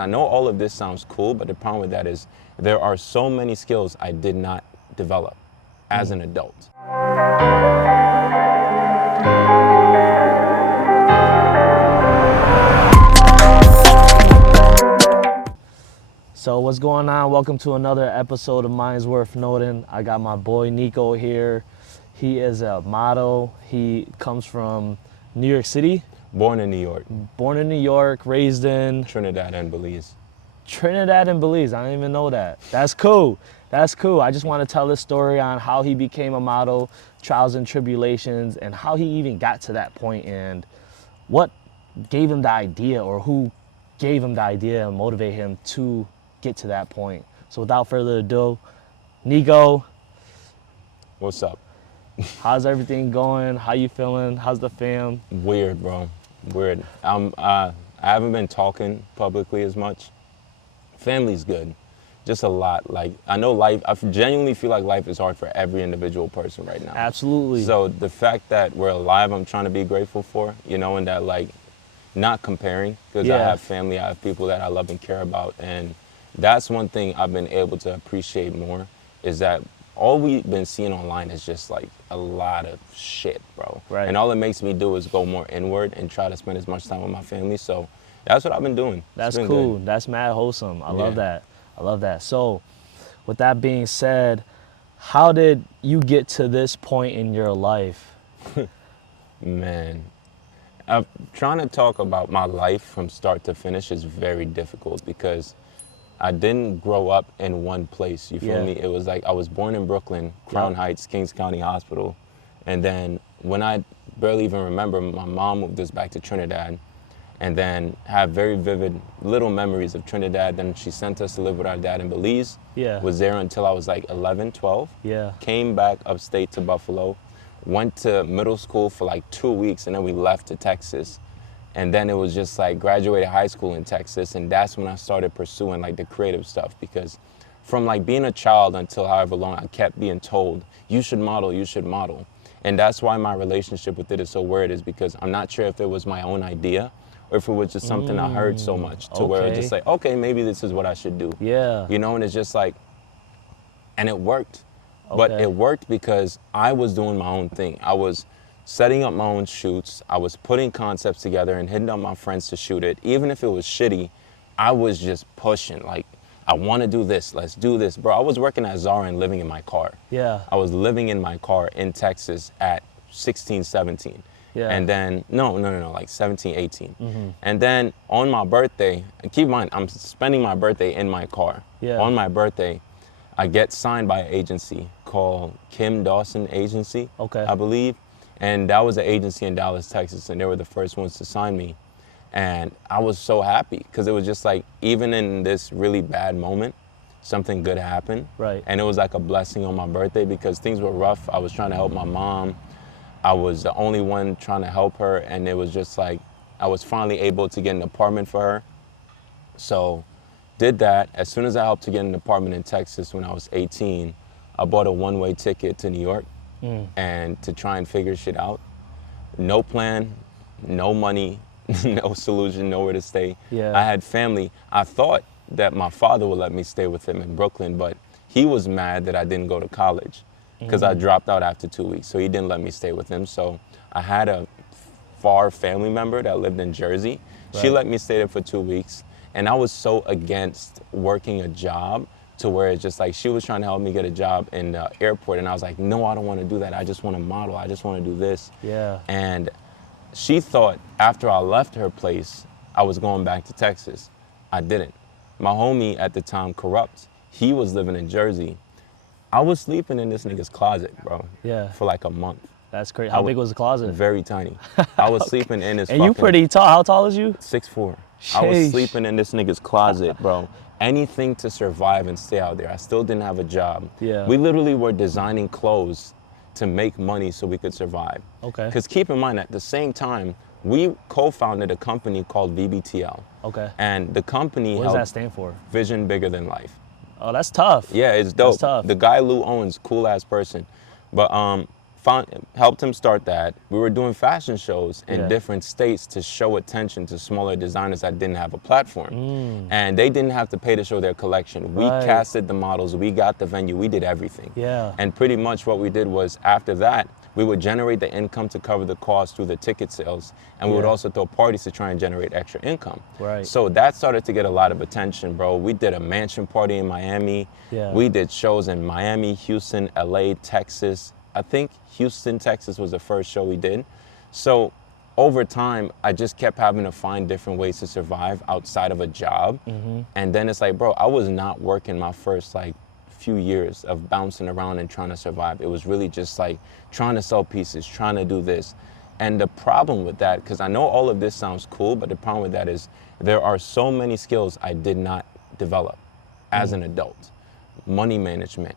I know all of this sounds cool, but the problem with that is there are so many skills I did not develop as an adult. So what's going on? Welcome to another episode of Minds Worth Noting. I got my boy Nico here. He is a model. He comes from New York City. Born in New York. Born in New York, raised in Trinidad and Belize. Trinidad and Belize. I didn't even know that. That's cool. That's cool. I just want to tell the story on how he became a model, trials and tribulations, and how he even got to that point, and what gave him the idea, or who gave him the idea and motivate him to get to that point. So without further ado, Nico, What's up? how's everything going? How you feeling? How's the fam? Weird, bro. Weird. I haven't been talking publicly as much. Family's good. Just a lot. Like, I know life, I genuinely feel like life is hard for every individual person right now. Absolutely. So the fact that we're alive, I'm trying to be grateful for, you know, and that, like, not comparing, because I have family, I have people that I love and care about, and that's one thing I've been able to appreciate more, is that all we've been seeing online is just like a lot of shit, bro. Right. And all it makes me do is go more inward and try to spend as much time with my family. So that's what I've been doing. That's cool. Good. That's mad wholesome. I love that. I love that. So with that being said, how did you get to this point in your life? Man, I'm trying to talk about my life from start to finish is very difficult, because I didn't grow up in one place, you feel me? It was like I was born in Brooklyn, Crown Heights, Kings County Hospital. And then when I barely even remember, my mom moved us back to Trinidad, and then have very vivid little memories of Trinidad. Then she sent us to live with our dad in Belize. Was there until I was like 11, 12. Came back upstate to Buffalo, went to middle school for like 2 weeks, and then we left to Texas. And then it was just like graduated high school in Texas, and that's when I started pursuing like the creative stuff, because from like being a child until however long, I kept being told, you should model, you should model. And that's why my relationship with it is so weird, is because I'm not sure if it was my own idea or if it was just something I heard so much to where it's just like, okay, maybe this is what I should do. You know, and it's just like, and it worked. But it worked because I was doing my own thing. I was setting up my own shoots. I was putting concepts together and hitting up my friends to shoot it. Even if it was shitty, I was just pushing. Like, I want to do this. Let's do this. Bro, I was working at Zara and living in my car. I was living in my car in Texas at 16, 17. And then, no, like 17, 18. And then on my birthday, and keep in mind, I'm spending my birthday in my car. On my birthday, I get signed by an agency called Kim Dawson Agency, I believe. And that was an agency in Dallas, Texas, and they were the first ones to sign me. And I was so happy, because it was just like, even in this really bad moment, something good happened. And it was like a blessing on my birthday, because things were rough. I was trying to help my mom. I was the only one trying to help her, and it was just like, I was finally able to get an apartment for her. So did that. As soon as I helped to get an apartment in Texas when I was 18, I bought a one-way ticket to New York. And to try and figure shit out. No plan, no money, no solution, nowhere to stay. I had family. I thought that my father would let me stay with him in Brooklyn, but he was mad that I didn't go to college, because I dropped out after 2 weeks, so he didn't let me stay with him. So I had a far family member that lived in Jersey. She let me stay there for 2 weeks, and I was so against working a job, to where it's just like, she was trying to help me get a job in the airport, and I was like, no, I don't want to do that. I just want to model. I just want to do this. And she thought after I left her place, I was going back to Texas. I didn't. My homie at the time, Corrupt, he was living in Jersey. I was sleeping in this nigga's closet, bro, for like a month. That's crazy. How big was the closet? Very tiny. I was sleeping in his And you pretty tall. How tall is you? 6'4". I was sleeping in this nigga's closet, bro. Anything to survive and stay out there. I still didn't have a job. We literally were designing clothes to make money so we could survive. Because keep in mind, at the same time, we co-founded a company called VBTL. And the company What does that stand for? Vision Bigger Than Life. Oh, that's tough. Yeah, it's dope. That's tough. The guy Lou Owens, cool ass person. But helped him start that. We were doing fashion shows in Yeah. different states to show attention to smaller designers that didn't have a platform. And they didn't have to pay to show their collection. We Right. casted the models, we got the venue, we did everything. Yeah. And pretty much what we did was after that, we would generate the income to cover the cost through the ticket sales. And we would Yeah. also throw parties to try and generate extra income. Right. So that started to get a lot of attention, bro. We did a mansion party in Miami. Yeah. We did shows in Miami, Houston, LA, Texas. I think Houston, Texas was the first show we did. So over time, I just kept having to find different ways to survive outside of a job. And then it's like, bro, I was not working my first like few years of bouncing around and trying to survive. It was really just like trying to sell pieces, trying to do this. And the problem with that, because I know all of this sounds cool, but the problem with that is there are so many skills I did not develop as an adult. Money management,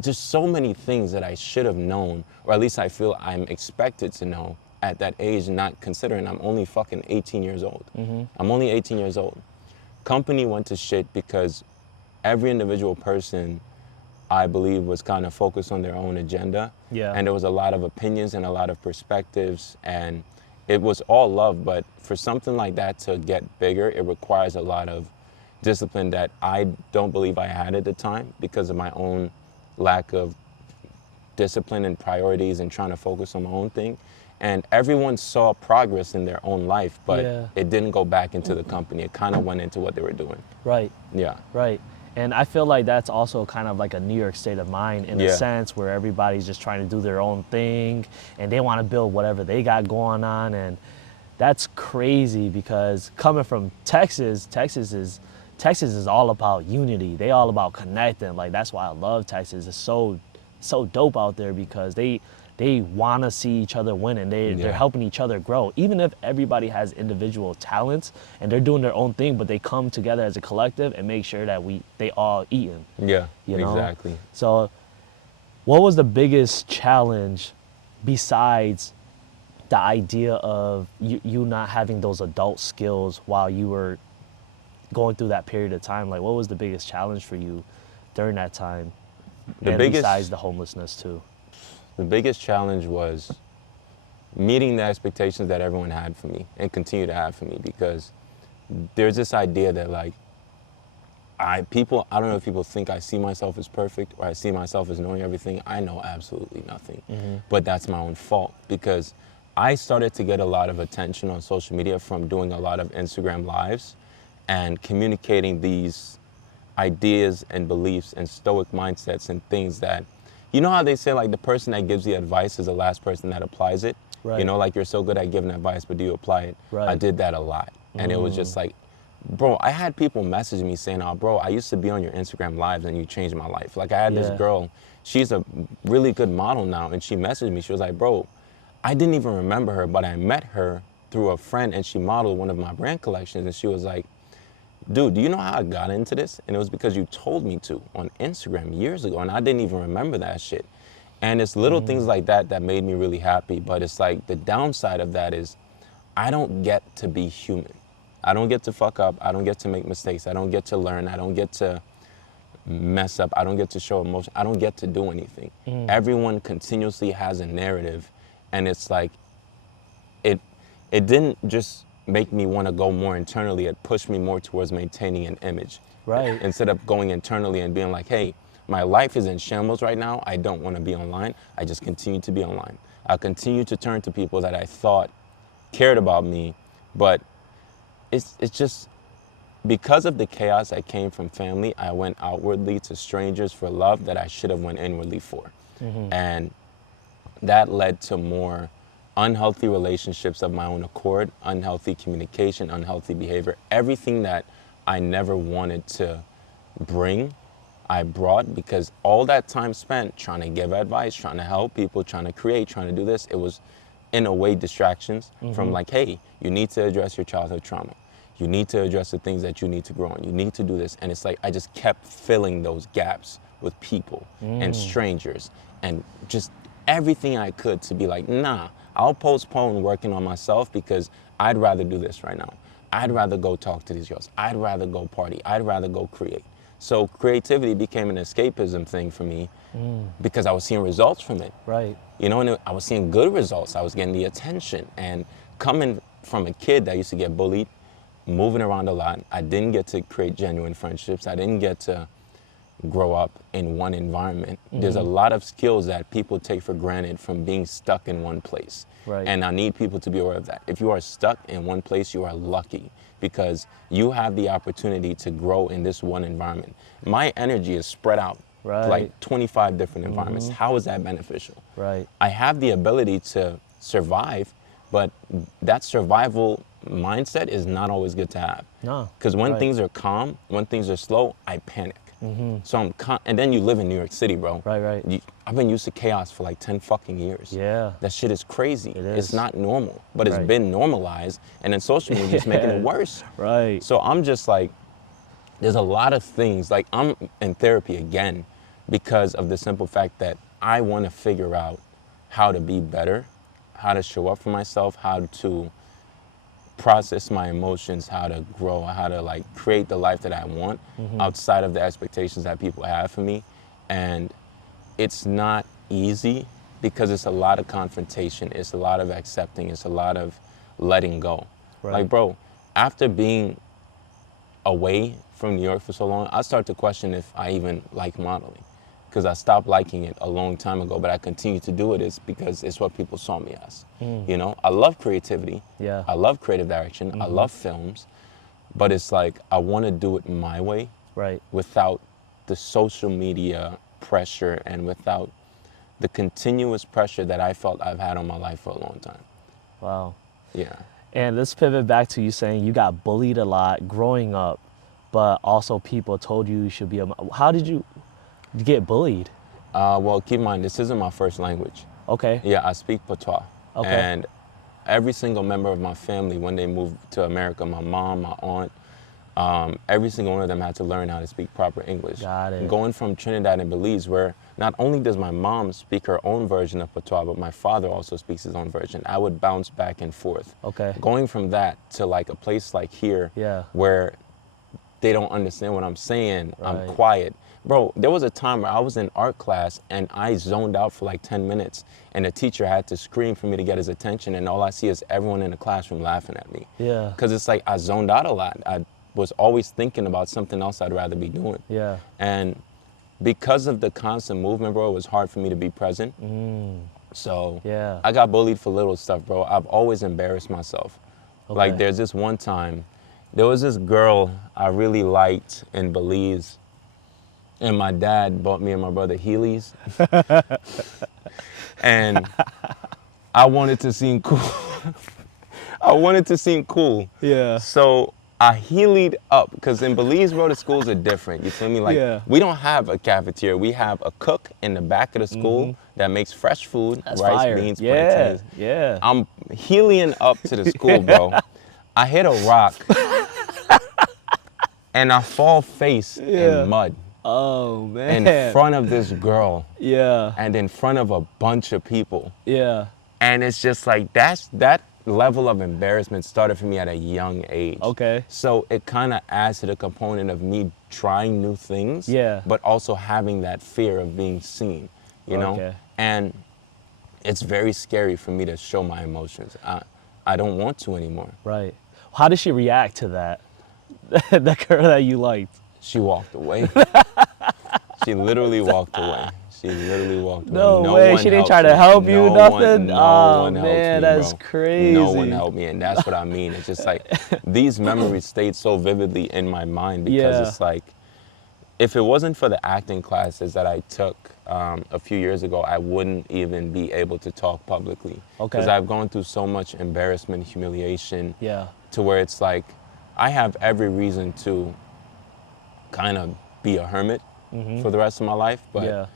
just so many things that I should have known, or at least I feel I'm expected to know at that age, not considering I'm only fucking 18 years old. I'm only 18 years old. Company went to shit because every individual person, I believe, was kind of focused on their own agenda. Yeah. And there was a lot of opinions and a lot of perspectives, and it was all love, but for something like that to get bigger, it requires a lot of discipline that I don't believe I had at the time because of my own lack of discipline and priorities and trying to focus on my own thing. And everyone saw progress in their own life, but Yeah. it didn't go back into the company. It kind of went into what they were doing. Right. Yeah. Right. And I feel like that's also kind of like a New York state of mind in a Yeah. sense where everybody's just trying to do their own thing and they want to build whatever they got going on. And that's crazy because coming from Texas, Texas is all about unity. They all about connecting. Like that's why I love Texas. It's so dope out there because they want to see each other win and they're Yeah. helping each other grow. Even if everybody has individual talents and they're doing their own thing, but they come together as a collective and make sure that they all eating. Yeah, You know? exactly. So what was the biggest challenge besides the idea of you not having those adult skills while you were going through that period of time? Like what was the biggest challenge for you during that time? And besides the homelessness too. The biggest challenge was meeting the expectations that everyone had for me and continue to have for me, because there's this idea that like I don't know if people think I see myself as perfect or I see myself as knowing everything. I know absolutely nothing. But that's my own fault because I started to get a lot of attention on social media from doing a lot of Instagram lives and communicating these ideas and beliefs and stoic mindsets and things that, you know how they say like the person that gives the advice is the last person that applies it? Right. You know, like you're so good at giving advice, but do you apply it? Right. I did that a lot. And it was just like, bro, I had people message me saying, oh, bro, I used to be on your Instagram lives and you changed my life. Like I had this Yeah. girl, she's a really good model now, and she messaged me. She was like, bro, I didn't even remember her, but I met her through a friend and she modeled one of my brand collections. And she was like, dude, do you know how I got into this? And it was because you told me to on Instagram years ago, and I didn't even remember that shit. And it's little things like that that made me really happy. But it's like the downside of that is I don't get to be human. I don't get to fuck up. I don't get to make mistakes. I don't get to learn. I don't get to mess up. I don't get to show emotion. I don't get to do anything. Everyone continuously has a narrative, and it's like it didn't just make me want to go more internally. It pushed me more towards maintaining an image. Right. Instead of going internally and being like, hey, my life is in shambles right now. I don't want to be online. I just continue to be online. I continue to turn to people that I thought cared about me, but it's just because of the chaos that came from family, I went outwardly to strangers for love that I should have went inwardly for. And that led to more unhealthy relationships of my own accord, unhealthy communication, unhealthy behavior. Everything that I never wanted to bring, I brought, because all that time spent trying to give advice, trying to help people, trying to create, trying to do this, it was in a way distractions from like, hey, you need to address your childhood trauma. You need to address the things that you need to grow on. You need to do this. And it's like I just kept filling those gaps with people and strangers and just everything I could to be like, nah, I'll postpone working on myself because I'd rather do this right now. I'd rather go talk to these girls. I'd rather go party. I'd rather go create. So creativity became an escapism thing for me because I was seeing results from it. Right. You know, and I was seeing good results. I was getting the attention. And coming from a kid that used to get bullied, moving around a lot, I didn't get to create genuine friendships. I didn't get to grow up in one environment. There's a lot of skills that people take for granted from being stuck in one place. Right. And I need people to be aware of that. If you are stuck in one place, you are lucky because you have the opportunity to grow in this one environment. My energy is spread out to like 25 different environments. How is that beneficial? Right. I have the ability to survive, but that survival mindset is not always good to have. No. Because when Right. things are calm, when things are slow, I panic. So and then you live in New York City, bro. Right. I've been used to chaos for like 10 fucking years. Yeah. That shit is crazy. It is. It's not normal, but it's Right. been normalized, and then social media is making it worse. Right. So I'm just like, there's a lot of things. Like I'm in therapy again because of the simple fact that I want to figure out how to be better, how to show up for myself, how to process my emotions, how to grow, how to like create the life that I want outside of the expectations that people have for me. And it's not easy because it's a lot of confrontation, it's a lot of accepting, it's a lot of letting go. Right. Like, bro, after being away from New York for so long, I start to question if I even like modeling because I stopped liking it a long time ago, but I continue to do it is because it's what people saw me as. You know, I love creativity. Yeah. I love creative direction. I love films, but it's like I want to do it my way Right. without the social media pressure and without the continuous pressure that I felt I've had on my life for a long time. Wow. Yeah. And let's pivot back to you saying you got bullied a lot growing up, but also people told you should be a. How did you get bullied? Well, keep in mind, this isn't my first language. Okay. Yeah, I speak patois. Okay. And every single member of my family, when they moved to America, my mom, my aunt, every single one of them had to learn how to speak proper English. Got it. Going from Trinidad and Belize, where not only does my mom speak her own version of patois, but my father also speaks his own version. I would bounce back and forth. Okay. Going from that to like a place like here, Yeah. where they don't understand what I'm saying, I'm Right. quiet. Bro, there was a time where I was in art class and I zoned out for like 10 minutes and the teacher had to scream for me to get his attention and all I see is everyone in the classroom laughing at me. Yeah. Because it's like I zoned out a lot. I was always thinking about something else I'd rather be doing. Yeah. And because of the constant movement, bro, it was hard for me to be present. So Yeah. I got bullied for little stuff, bro. I've always embarrassed myself. Like Okay. there's this one time, there was this girl I really liked in Belize, and my dad bought me and my brother Heelys. And I wanted to seem cool. I wanted to seem cool. Yeah. So I heelied up, because in Belize, bro, the schools are different. You feel me? Like, Yeah. we don't have a cafeteria. We have a cook in the back of the school that makes fresh food, That's rice, fire. beans, Yeah. plantains. Yeah. I'm heeling up to the school, bro. I hit a rock and I fall face Yeah. in mud Oh man. in front of this girl Yeah. and in front of a bunch of people. Yeah. And it's just like, that level of embarrassment started for me at a young age. Okay. So it kind of adds to the component of me trying new things, Yeah. but also having that fear of being seen, you know? Okay. And it's very scary for me to show my emotions. I don't want to anymore. Right. How did she react to that? That girl that you liked. She walked away. She literally walked away. She literally walked away. No way, one she didn't helped try to me. help you, nothing? No Oh, one helped man, me, that's bro. No one crazy. helped me, and that's what I mean. It's just like these memories stayed so vividly in my mind because Yeah. it's like, if it wasn't for the acting classes that I took a few years ago, I wouldn't even be able to talk publicly. Okay. Because I've gone through so much embarrassment, humiliation, Yeah. to where it's like, I have every reason to kind of be a hermit for the rest of my life, but Yeah.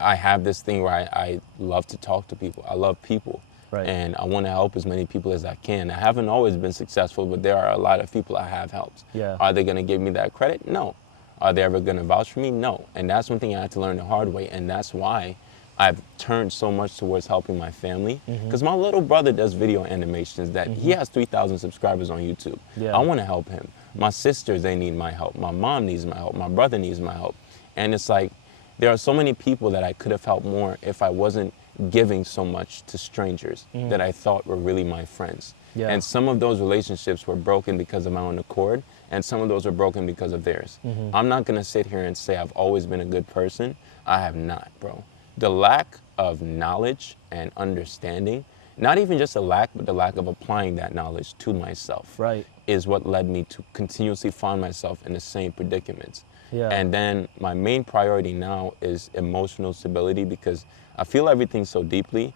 I have this thing where I love to talk to people. I love people. Right. And I want to help as many people as I can. I haven't always been successful, but there are a lot of people I have helped. Yeah. Are they going to give me that credit? No. Are they ever going to vouch for me? No. And that's one thing I had to learn the hard way. And that's why I've turned so much towards helping my family. Because my little brother does video animations that he has 3,000 subscribers on YouTube. Yeah. I want to help him. My sisters, they need my help. My mom needs my help. My brother needs my help. And it's like, there are so many people that I could have helped more if I wasn't giving so much to strangers that I thought were really my friends. Yeah. And some of those relationships were broken because of my own accord, and some of those were broken because of theirs. I'm not gonna sit here and say I've always been a good person. I have not, bro. The lack of knowledge and understanding, not even just a lack, but the lack of applying that knowledge to myself, Right. is what led me to continuously find myself in the same predicaments. Yeah. And then my main priority now is emotional stability, because I feel everything so deeply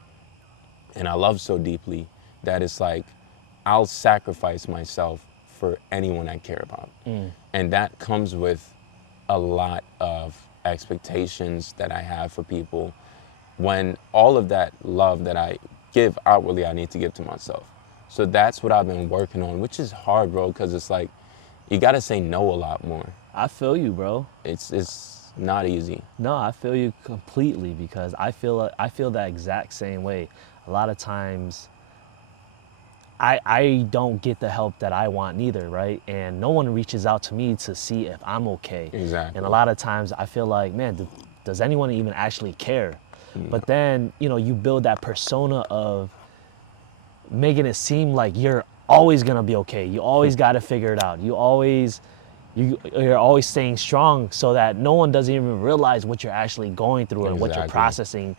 and I love so deeply that it's like I'll sacrifice myself for anyone I care about. And that comes with a lot of expectations that I have for people, when all of that love that I give outwardly, I need to give to myself. So that's what I've been working on, which is hard, bro, because it's like you got to say no a lot more. I feel you, bro. It's not easy. No, I feel you completely, because I feel that exact same way. A lot of times I don't get the help that I want neither, right? And no one reaches out to me to see if I'm okay. Exactly. And a lot of times I feel like, man, does anyone even actually care? But then, you build that persona of making it seem like you're always gonna be okay. You always gotta figure it out. You're always staying strong, so that no one doesn't even realize what you're actually going through and what you're Exactly. processing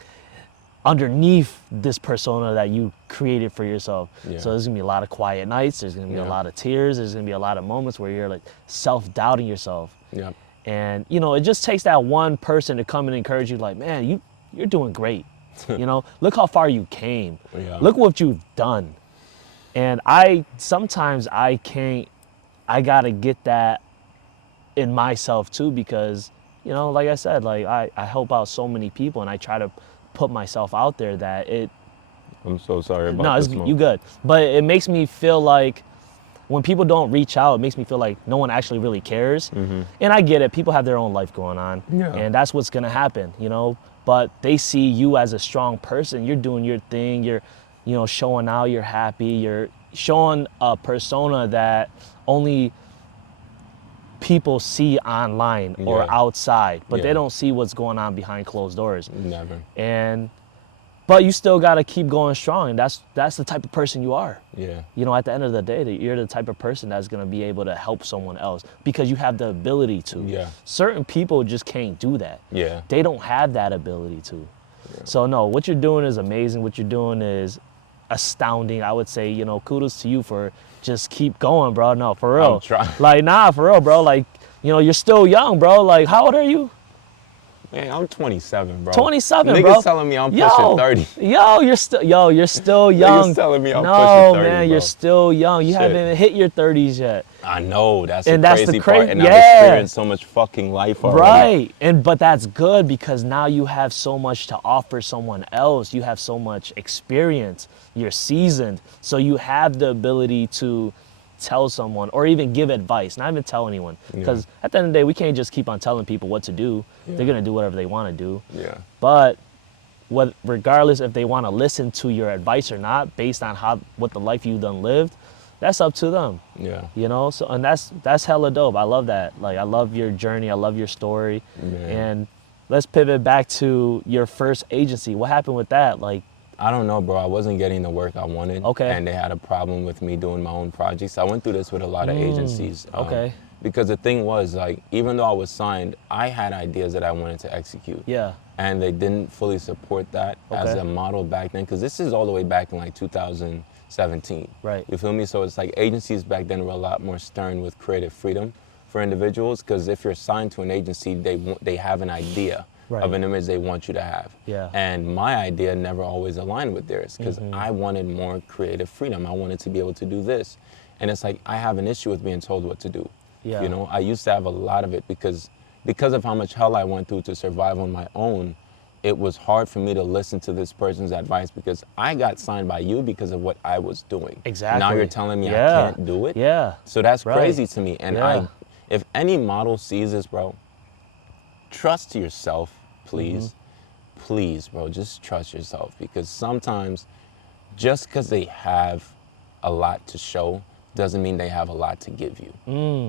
underneath this persona that you created for yourself. Yeah. So there's gonna be a lot of quiet nights, there's gonna be a lot of tears, there's gonna be a lot of moments where you're like self-doubting yourself. Yep. And it just takes that one person to come and encourage you, like, man, you're doing great. Look how far you came. Yeah. Look what you've done. And sometimes I gotta get that in myself too, because, like I said, like I help out so many people, and I try to put myself out there that I'm so sorry about no, this. you good. But it makes me feel like when people don't reach out, it makes me feel like no one actually really cares. And I get it. People have their own life going on. Yeah. And that's what's going to happen, But they see you as a strong person. You're doing your thing. You're, showing out. You're happy. You're showing a persona that only people see online or Yeah. outside, but Yeah. they don't see what's going on behind closed doors. Never. But you still got to keep going strong, and that's the type of person you are. Yeah. At the end of the day, that you're the type of person that's going to be able to help someone else because you have the ability to. Yeah. Certain people just can't do that. Yeah. They don't have that ability to. So no, what you're doing is amazing. What you're doing is astounding. I would say, kudos to you for just keep going, bro. No, for real. I'm trying. Like, nah, for real, bro. Like, you're still young, bro. Like, how old are you? Man, I'm 27, bro. 27, Niggas bro. telling me I'm pushing 30. You're still young. Niggas telling me I'm no, pushing 30, man, bro. you're still young. You Shit. haven't hit your 30s yet. I know, that's And the that's the crazy cra- part. And yeah. I've experienced so much fucking life already. Right. But that's good, because now you have so much to offer someone else. You have so much experience. You're seasoned. So you have the ability to tell someone or even give advice, not even tell anyone. Because at the end of the day, we can't just keep on telling people what to do. Yeah. They're going to do whatever they want to do. Yeah. But regardless if they want to listen to your advice or not, based on what the life you've done lived, that's up to them. Yeah. So, and that's hella dope. I love that. Like, I love your journey. I love your story. Man. And let's pivot back to your first agency. What happened with that? Like, I don't know, bro. I wasn't getting the work I wanted. Okay. And they had a problem with me doing my own projects. I went through this with a lot of agencies. Okay. Because the thing was, like, even though I was signed, I had ideas that I wanted to execute. yeah. And they didn't fully support that as Okay. a model back then. Because this is all the way back in, like, 2017. Right. You feel me? So it's like agencies back then were a lot more stern with creative freedom for individuals. Because if you're signed to an agency, they have an idea. Right. Of an image they want you to have. Yeah. And my idea never always aligned with theirs, because I wanted more creative freedom. I wanted to be able to do this. And it's like, I have an issue with being told what to do. Yeah. I used to have a lot of it because of how much hell I went through to survive on my own. It was hard for me to listen to this person's advice, because I got signed by you because of what I was doing. Exactly. Now you're telling me Yeah. I can't do it? Yeah. So that's Right. crazy to me. And Yeah. if any model sees this, bro, trust yourself, please. Please, bro, just trust yourself, because sometimes just because they have a lot to show doesn't mean they have a lot to give you.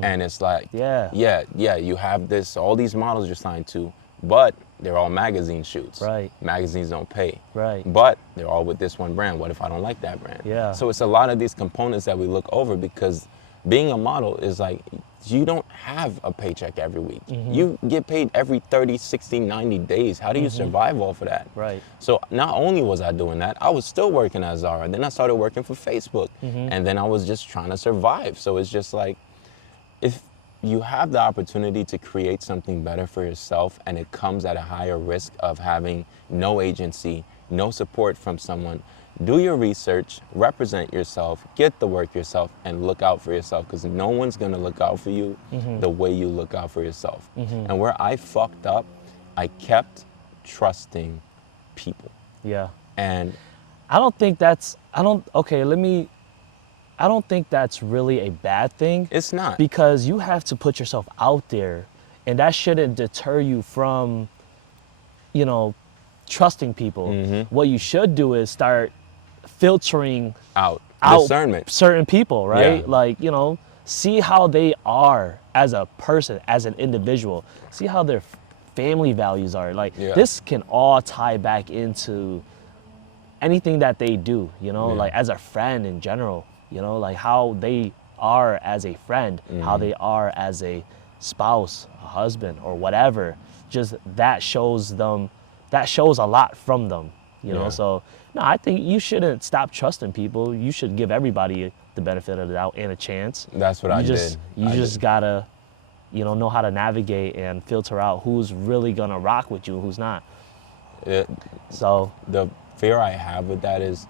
And it's like, Yeah. you have all these models you're signed to, but they're all magazine shoots. Right. Magazines don't pay. Right. But they're all with this one brand. What if I don't like that brand? Yeah. So it's a lot of these components that we look over, because being a model is like, you don't have a paycheck every week. You get paid every 30, 60, 90 days. How do you survive off of that? Right. So not only was I doing that, I was still working at Zara. Then I started working for Facebook. And then I was just trying to survive. So it's just like, if you have the opportunity to create something better for yourself, and it comes at a higher risk of having no agency, no support from someone, do your research, represent yourself, get the work yourself, and look out for yourself, because no one's gonna look out for you the way you look out for yourself. And where I fucked up, I kept trusting people. Yeah. And I don't think that's really a bad thing. it's not. Because you have to put yourself out there, and that shouldn't deter you from, trusting people. What you should do is start filtering out. out Discernment. certain people, right? Yeah. Like, see how they are as a person, as an individual. See how their family values are. Like, Yeah. this can all tie back into anything that they do, like as a friend in general, like how they are as a friend, how they are as a spouse, a husband, or whatever. Just that shows a lot from them, Yeah. So no, I think you shouldn't stop trusting people. You should give everybody the benefit of the doubt and a chance. That's what I did. You just gotta, know how to navigate and filter out who's really gonna rock with you and who's not. So The fear I have with that is,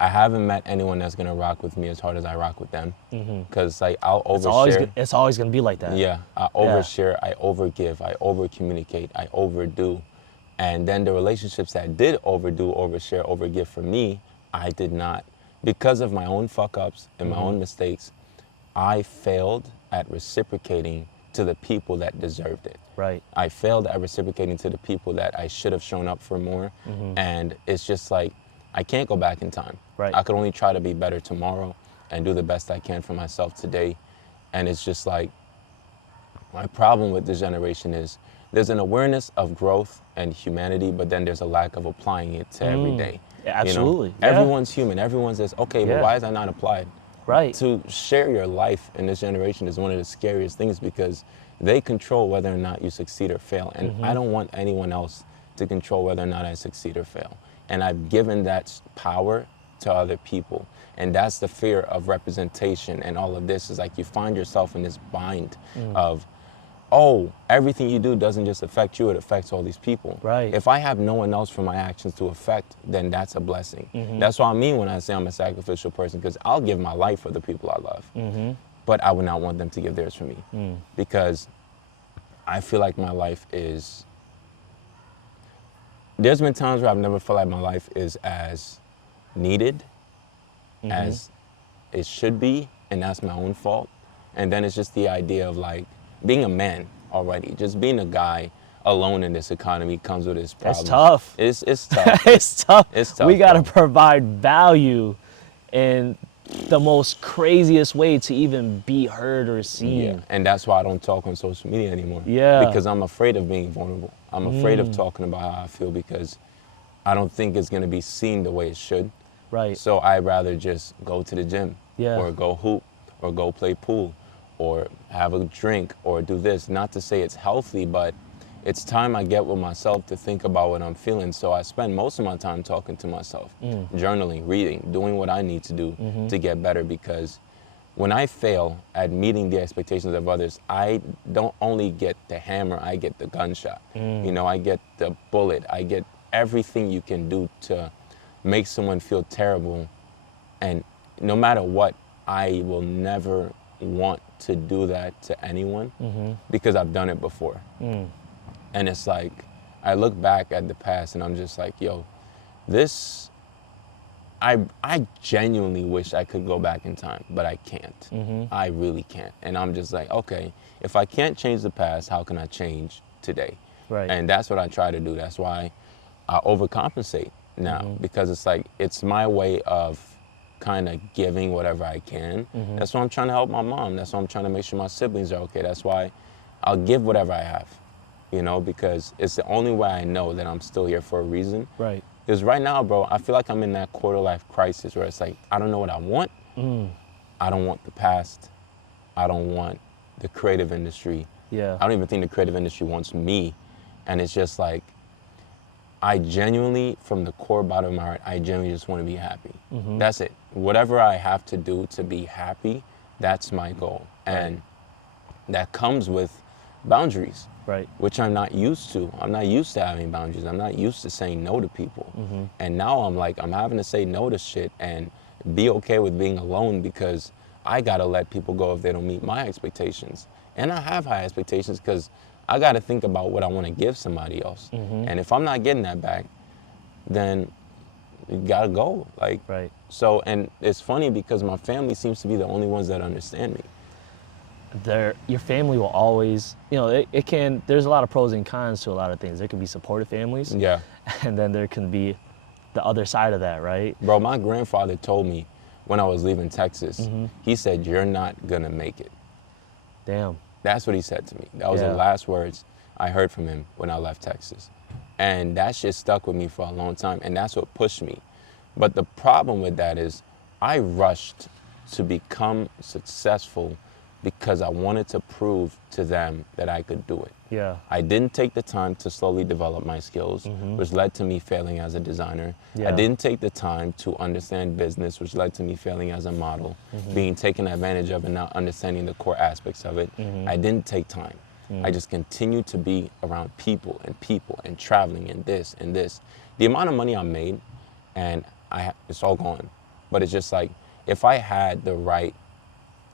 I haven't met anyone that's gonna rock with me as hard as I rock with them. Because like, I'll overshare. it's always gonna be like that. Yeah, I overshare, I overgive, I overcommunicate, I overdo. And then the relationships that did overdo, overshare, overgive for me, I did not. Because of my own fuck-ups and my own mistakes, I failed at reciprocating to the people that deserved it. Right. I failed at reciprocating to the people that I should have shown up for more. And it's just like, I can't go back in time. Right. I could only try to be better tomorrow and do the best I can for myself today. And it's just like, my problem with this generation is, there's an awareness of growth and humanity, but then there's a lack of applying it to every day. Yeah, absolutely. Yeah. Everyone's human. Everyone's this, okay, Yeah. but why is that not applied? Right. To share your life in this generation is one of the scariest things, because they control whether or not you succeed or fail. And I don't want anyone else to control whether or not I succeed or fail. And I've given that power to other people. And that's the fear of representation and all of this, is like, you find yourself in this bind of, oh, everything you do doesn't just affect you, it affects all these people. Right. If I have no one else for my actions to affect, then that's a blessing. That's what I mean when I say I'm a sacrificial person, because I'll give my life for the people I love. But I would not want them to give theirs for me. Because I feel like my life is, there's been times where I've never felt like my life is as needed as it should be, and that's my own fault. And then it's just the idea of like, being a man already, just being a guy alone in this economy comes with its problems. It's tough. It's tough. It's tough. It's tough. We gotta bro. provide value in the most craziest way to even be heard or seen. Yeah, and that's why I don't talk on social media anymore. Yeah. Because I'm afraid of being vulnerable. I'm afraid of talking about how I feel, because I don't think it's gonna be seen the way it should. Right. So I'd rather just go to the gym, Yeah. or go hoop, or go play pool, or have a drink, or do this. Not to say it's healthy, but it's time I get with myself to think about what I'm feeling. So I spend most of my time talking to myself, journaling, reading, doing what I need to do to get better. Because when I fail at meeting the expectations of others, I don't only get the hammer, I get the gunshot. I get the bullet, I get everything you can do to make someone feel terrible. And no matter what, I will never want to do that to anyone, because I've done it before. And it's like, I look back at the past and I'm just like, yo, this, I genuinely wish I could go back in time, but I can't. I really can't. And I'm just like, okay, if I can't change the past, how can I change today? Right. And that's what I try to do. That's why I overcompensate now, because it's like, it's my way of kind of giving whatever I can. That's why I'm trying to help my mom. That's why I'm trying to make sure my siblings are okay. That's why I'll give whatever I have, you know, because it's the only way I know that I'm still here for a reason. Right. Because right now, bro, I feel like I'm in that quarter life crisis where it's like, I don't know what I want. I don't want the past. I don't want the creative industry. Yeah. I don't even think the creative industry wants me. And it's just like, I genuinely, from the core bottom of my heart, I genuinely just want to be happy. That's it. Whatever I have to do to be happy, that's my goal. And that comes with boundaries, Right. which I'm not used to. I'm not used to having boundaries. I'm not used to saying no to people. And now I'm like, I'm having to say no to shit and be okay with being alone because I gotta let people go if they don't meet my expectations. And I have high expectations because I gotta think about what I wanna give somebody else. And if I'm not getting that back, then you gotta go. Like, Right. so, and it's funny because my family seems to be the only ones that understand me. Your family will always, you know, it can, there's a lot of pros and cons to a lot of things. There can be supportive families. Yeah. And then there can be the other side of that, right? Bro, my grandfather told me when I was leaving Texas, he said, "You're not gonna make it." Damn. That's what he said to me. That was Yeah. the last words I heard from him when I left Texas. And that shit stuck with me for a long time, and that's what pushed me. But the problem with that is I rushed to become successful because I wanted to prove to them that I could do it. Yeah. I didn't take the time to slowly develop my skills, which led to me failing as a designer. Yeah. I didn't take the time to understand business, which led to me failing as a model, being taken advantage of and not understanding the core aspects of it. I didn't take time. I just continued to be around people and traveling and this and this. The amount of money I made, and it's all gone. But it's just like, if I had the right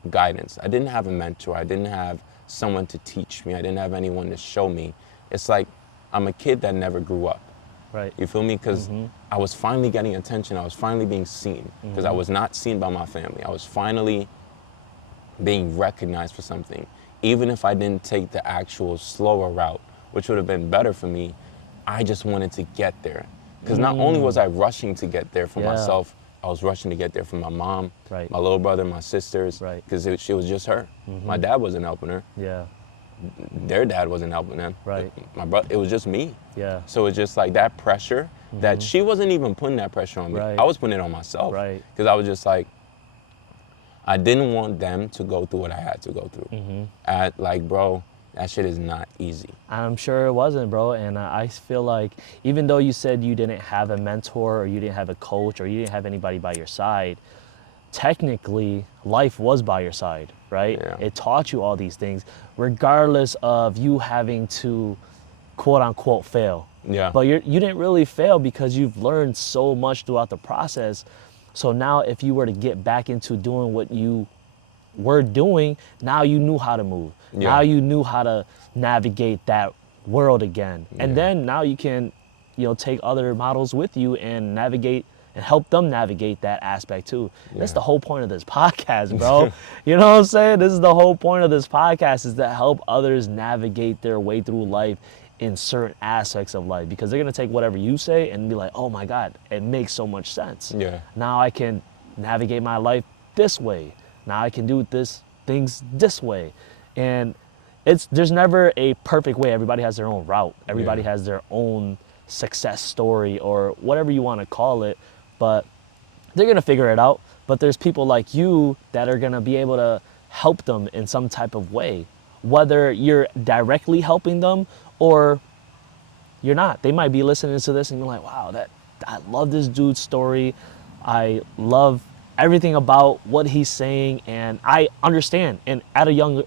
guidance, I didn't have a mentor, I didn't have someone to teach me, I didn't have anyone to show me. It's like I'm a kid that never grew up. Right. You feel me? Because I was finally getting attention, I was finally being seen, because I was not seen by my family. I was finally being recognized for something. Even if I didn't take the actual slower route, which would have been better for me, I just wanted to get there. Because not only was I rushing to get there for Yeah. myself, I was rushing to get there for my mom, Right. my little brother, my sisters, Right. because she was just her. My dad wasn't helping her. Yeah. Their dad wasn't helping them. Right. My brother, it was just me. Yeah. So it's just like that pressure that she wasn't even putting that pressure on me. Right. I was putting it on myself. Right. Because I was just like, I didn't want them to go through what I had to go through. Like, bro, that shit is not easy. I'm sure it wasn't, bro. And I feel like even though you said you didn't have a mentor or you didn't have a coach or you didn't have anybody by your side, technically life was by your side, right? Yeah. It taught you all these things, regardless of you having to quote unquote fail. Yeah. But you didn't really fail because you've learned so much throughout the process. So now if you were to get back into doing what you were doing, now you knew how to move. Yeah. Now you knew how to navigate that world again. And then now you can, you know, take other models with you and navigate and help them navigate that aspect too. That's Yeah. the whole point of this podcast, bro. You know what I'm saying? This is the whole point of this podcast, is to help others navigate their way through life in certain aspects of life, because they're gonna take whatever you say and be like, oh my God, it makes so much sense. Yeah. Now I can navigate my life this way. Now I can do things this way. And there's never a perfect way. Everybody has their own route. Everybody Yeah. has their own success story or whatever you want to call it, but they're gonna figure it out. But there's people like you that are gonna be able to help them in some type of way, whether you're directly helping them or you're not. They might be listening to this and be like, wow, I love this dude's story. I love everything about what he's saying, and I understand, and at a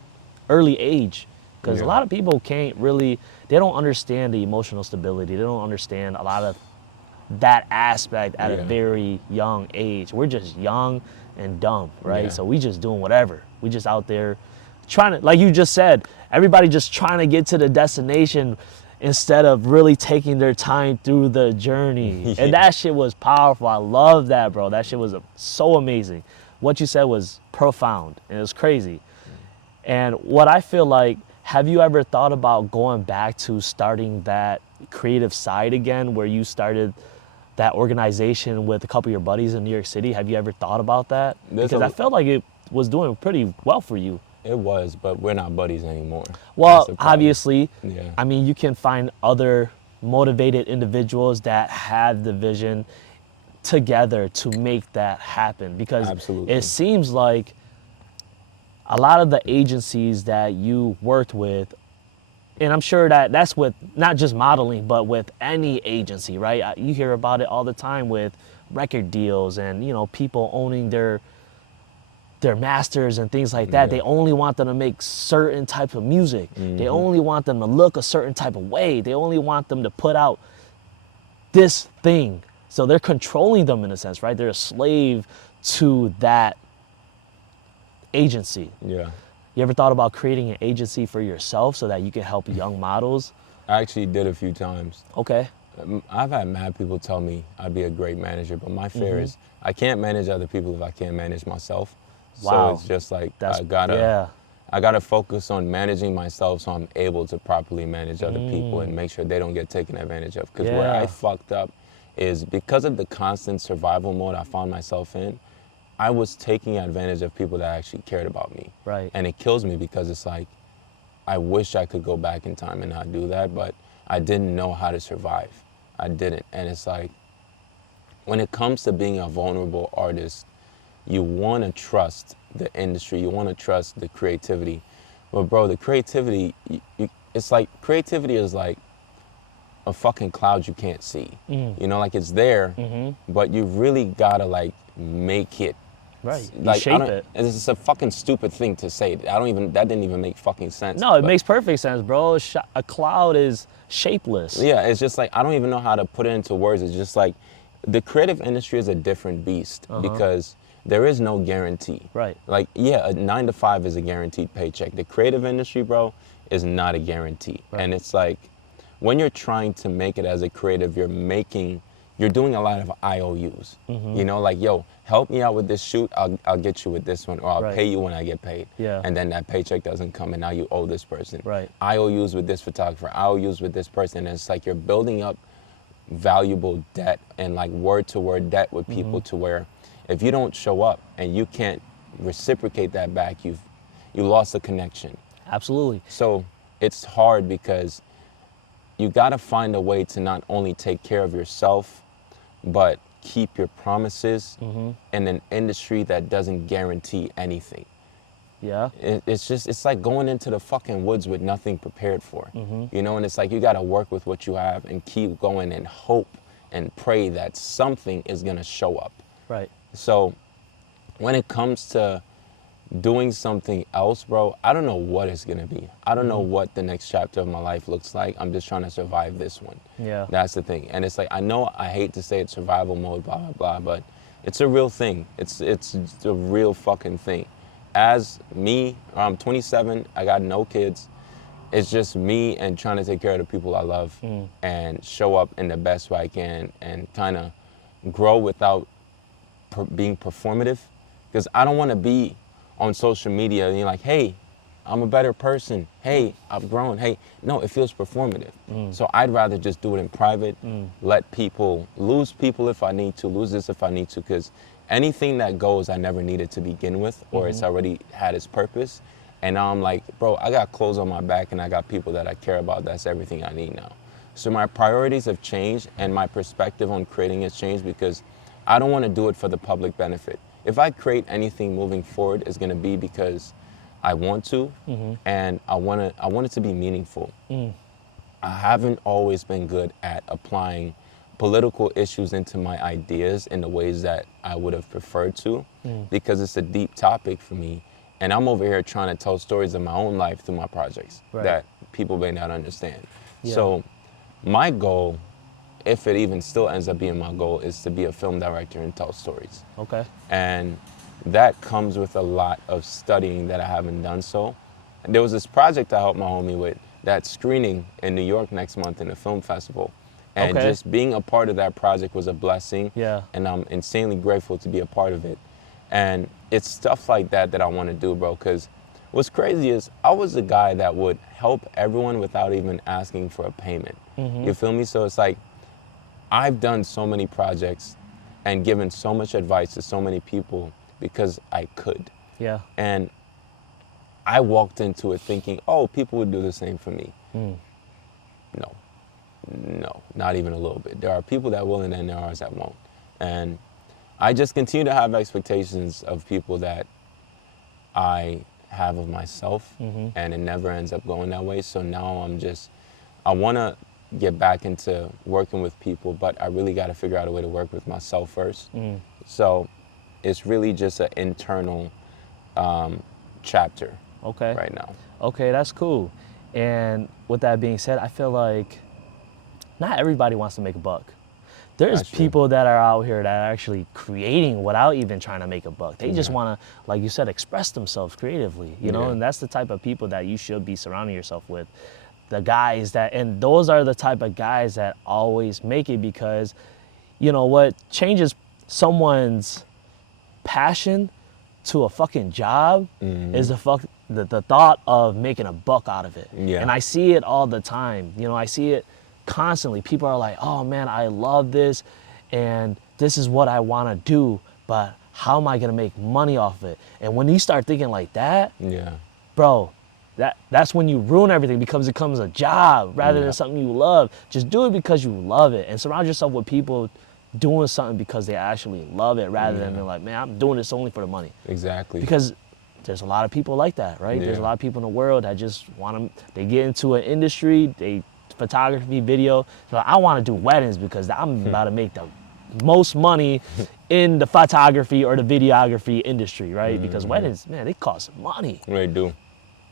early age, because a Yeah. lot of people they don't understand the emotional stability. They don't understand a lot of that aspect at a Yeah. very young age. We're just young and dumb, right? Yeah. So we just doing whatever. We just out there trying to, like you just said, everybody just trying to get to the destination instead of really taking their time through the journey. And that shit was powerful. I love that, bro. That shit was so amazing. What you said was profound, and it was crazy. And what I feel like, have you ever thought about going back to starting that creative side again, where you started that organization with a couple of your buddies in New York City. Have you ever thought about that? There's Because a- I felt like it was doing pretty well for you. It was, but we're not buddies anymore. That's Well, the problem. obviously, Yeah. I mean, you can find other motivated individuals that have the vision together to make that happen, because Absolutely. it seems like a lot of the agencies that you worked with, and I'm sure that that's with not just modeling, but with any agency, right? You hear about it all the time with record deals and, you know, people owning their masters and things like that. Yeah. They only want them to make certain type of music. They only want them to look a certain type of way. They only want them to put out this thing. So they're controlling them in a sense, right? They're a slave to that agency. Yeah. You ever thought about creating an agency for yourself so that you can help young models? I actually did a few times. Okay. I've had mad people tell me I'd be a great manager, but my fear is I can't manage other people if I can't manage myself. Wow. So it's just like That's I yeah. gotta focus on managing myself so I'm able to properly manage other people and make sure they don't get taken advantage of. Because where I Yeah. fucked up is because of the constant survival mode I found myself in, I was taking advantage of people that actually cared about me. Right. And it kills me because it's like, I wish I could go back in time and not do that, but I didn't know how to survive. I didn't. And it's like, when it comes to being a vulnerable artist, you want to trust the industry, you want to trust the creativity. But bro, the creativity, it's like, creativity is like a fucking cloud you can't see. You know, like it's there, but you really gotta like make it. Right. You Like, shape it. It's a fucking stupid thing to say. That didn't even make fucking sense. No, it but- makes perfect sense, bro. A cloud is shapeless. Yeah, it's just like, I don't even know how to put it into words. It's just like, the creative industry is a different beast because there is no guarantee. Right. Like, yeah, a 9 to 5 is a guaranteed paycheck. The creative industry, bro, is not a guarantee. Right. And it's like, when you're trying to make it as a creative, you're doing a lot of IOUs. You know, like, yo, help me out with this shoot, I'll get you with this one, or I'll Right. pay you when I get paid. Yeah. And then that paycheck doesn't come and now you owe this person. Right. IOUs with this photographer, IOUs with this person. And it's like you're building up valuable debt and like word-to-word debt with people to where if you don't show up and you can't reciprocate that back, you lost the connection. Absolutely. So it's hard because you got to find a way to not only take care of yourself, but keep your promises in an industry that doesn't guarantee anything. Yeah. It's like going into the fucking woods with nothing prepared for, you know, and it's like you got to work with what you have and keep going and hope and pray that something is going to show up. Right. So when it comes to doing something else, bro, I don't know what it's going to be. I don't know what the next chapter of my life looks like. I'm just trying to survive this one. Yeah. That's the thing. And it's like, I know I hate to say it's survival mode, blah, blah, blah, but it's a real thing. It's a real fucking thing. As me, I'm 27, I got no kids. It's just me and trying to take care of the people I love and show up in the best way I can and kind of grow without being performative. Because I don't want to be on social media and you're like, hey, I'm a better person. Hey, I've grown. Hey, no, it feels performative. So I'd rather just do it in private, let people, lose people if I need to, lose this if I need to, because anything that goes, I never needed to begin with, or it's already had its purpose. And now I'm like, bro, I got clothes on my back and I got people that I care about. That's everything I need now. So my priorities have changed and my perspective on creating has changed because I don't want to do it for the public benefit. If I create anything moving forward, it's going to be because I want to, and I want it to be meaningful. I haven't always been good at applying political issues into my ideas in the ways that I would have preferred to, because it's a deep topic for me. And I'm over here trying to tell stories of my own life through my projects that people may not understand. Yeah. So my goal, if it even still ends up being my goal, is to be a film director and tell stories. Okay. And that comes with a lot of studying that I haven't done so. And there was this project I helped my homie with that's screening in New York next month in a film festival. And Okay. just being a part of that project was a blessing. Yeah. And I'm insanely grateful to be a part of it. And it's stuff like that that I want to do, bro, because what's crazy is I was the guy that would help everyone without even asking for a payment. You feel me? So it's like, I've done so many projects and given so much advice to so many people because I could. Yeah. And I walked into it thinking, oh, people would do the same for me. No, not even a little bit. There are people that will and then there are that won't. And I just continue to have expectations of people that I have of myself, and it never ends up going that way. So now I want to get back into working with people, but I really got to figure out a way to work with myself first. So it's really just an internal chapter right now. Okay, that's cool. And with that being said, I feel like not everybody wants to make a buck. There's That's true. people that are out here that are actually creating without even trying to make a buck. They just want to, like you said, express themselves creatively, you know, and that's the type of people that you should be surrounding yourself with. The guys that, and those are the type of guys that always make it, because, you know, what changes someone's passion to a fucking job is the thought of making a buck out of it. Yeah. And I see it all the time. You know, I see it constantly. People are like, oh man, I love this and this is what I want to do, but how am I going to make money off of it? And when you start thinking like that, bro, that's when you ruin everything, because it becomes a job rather than something you love. Just do it because you love it, and surround yourself with people doing something because they actually love it, rather than being like, man, I'm doing this only for the money. Exactly. Because there's a lot of people like that, right? There's a lot of people in the world that just want to, they get into an industry, photography, video. So I want to do weddings because I'm about to make the most money in the photography or the videography industry, right? Because weddings, man, they cost money. They do.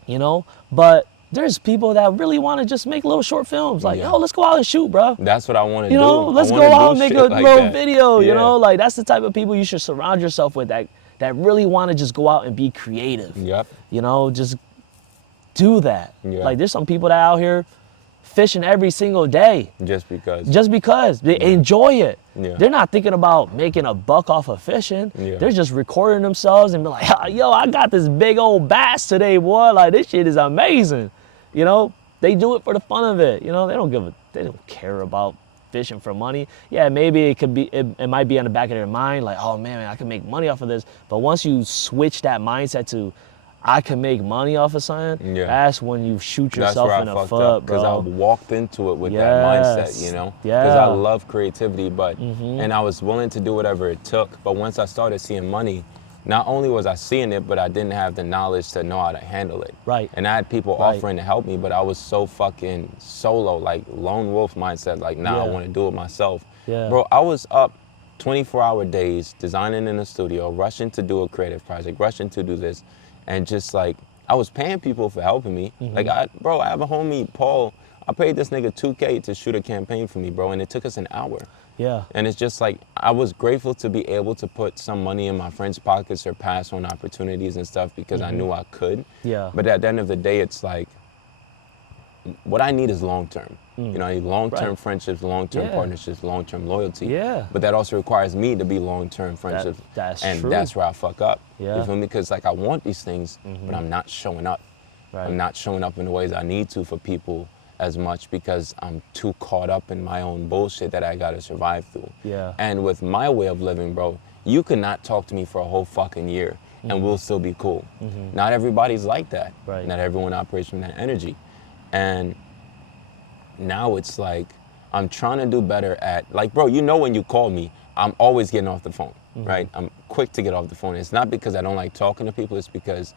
You know? But there's people that really want to just make little short films. Like, yo, let's go out and shoot, bro. That's what I want to do. You know, let's go out and make a little video, you know? Like, that's the type of people you should surround yourself with, that really want to just go out and be creative. You know, just do that. Like, there's some people that out here fishing every single day. Just because. They enjoy it. They're not thinking about making a buck off of fishing. They're just recording themselves and be like, yo, I got this big old bass today, boy. Like, this shit is amazing. You know, they do it for the fun of it. You know, they don't care about fishing for money. Yeah, maybe it might be on the back of their mind, like, oh man, I can make money off of this. But once you switch that mindset to, I can make money off of something, that's when you shoot yourself in the foot, bro. Because I walked into it with that mindset, you know? Because I love creativity, but and I was willing to do whatever it took. But once I started seeing money, not only was I seeing it, but I didn't have the knowledge to know how to handle it. And I had people offering to help me, but I was so fucking solo, like lone wolf mindset, like, nah, I want to do it myself. Bro, I was up 24-hour days designing in the studio, rushing to do a creative project, rushing to do this. And just like, I was paying people for helping me. Like, I have a homie, Paul. I paid this nigga $2K to shoot a campaign for me, bro, and it took us an hour. And it's just like, I was grateful to be able to put some money in my friends' pockets or pass on opportunities and stuff because I knew I could. But at the end of the day, it's like, what I need is long-term. You know, I need long-term friendships, long-term partnerships, long-term loyalty. But that also requires me to be long-term friendships. That's true. That's where I fuck up. You feel me? Because like, I want these things, but I'm not showing up. I'm not showing up in the ways I need to for people as much because I'm too caught up in my own bullshit that I gotta survive through. And with my way of living, bro, you could not talk to me for a whole fucking year and we'll still be cool. Not everybody's like that. Not everyone operates from that energy. And now it's like, I'm trying to do better at, like, bro, you know, when you call me, I'm always getting off the phone, right? I'm quick to get off the phone. It's not because I don't like talking to people, it's because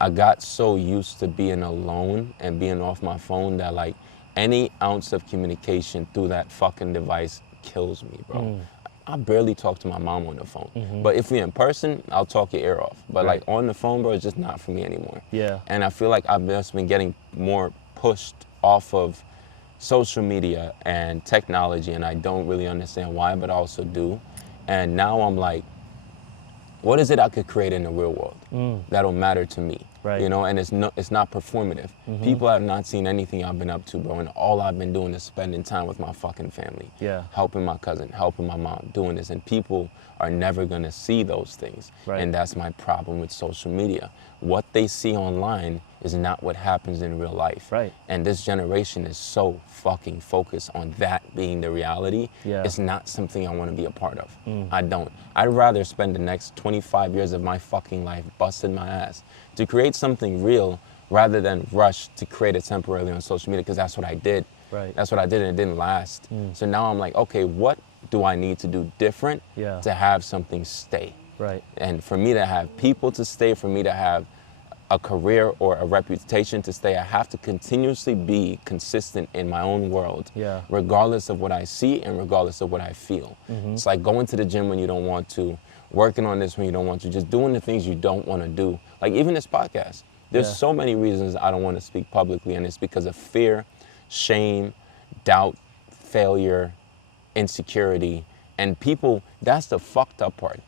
I got so used to being alone and being off my phone that like any ounce of communication through that fucking device kills me, bro. I barely talk to my mom on the phone. But if we're in person, I'll talk your ear off. But like on the phone, bro, it's just not for me anymore. And I feel like I've just been getting more pushed off of social media and technology, and I don't really understand why, but I also do. And now I'm like, what is it I could create in the real world? that'll matter to me. Right. You know, and it's not performative. People have not seen anything I've been up to, bro, and all I've been doing is spending time with my fucking family. Yeah. Helping my cousin, helping my mom, doing this, and people are never gonna see those things. Right. And that's my problem with social media. What they see online is not what happens in real life. Right. And this generation is so fucking focused on that being the reality. Yeah. It's not something I want to be a part of. I don't. I'd rather spend the next 25 years of my fucking life busting my ass to create something real rather than rush to create it temporarily on social media, because that's what I did. Right. That's what I did, and it didn't last. So now I'm like, okay, what do I need to do different Yeah. to have something stay? Right. And for me to have people to stay, for me to have a career or a reputation to stay, I have to continuously be consistent in my own world, Yeah. regardless of what I see and regardless of what I feel. It's like going to the gym when you don't want to, working on this when you don't want to, just doing the things you don't want to do. Like even this podcast, there's Yeah. so many reasons I don't want to speak publicly, and it's because of fear, shame, doubt, failure, insecurity, and people, that's the fucked up part.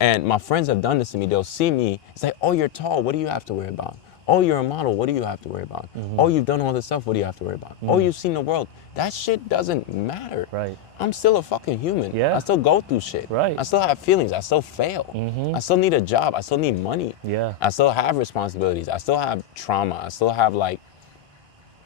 And my friends have done this to me. They'll see me, it's like, oh, you're tall, what do you have to worry about? Oh, you're a model, what do you have to worry about? Oh, you've done all this stuff, what do you have to worry about? Oh, you've seen the world. That shit doesn't matter. Right. I'm still a fucking human. Yeah. I still go through shit. Right. I still have feelings, I still fail. I still need a job, I still need money. Yeah. I still have responsibilities, I still have trauma, I still have like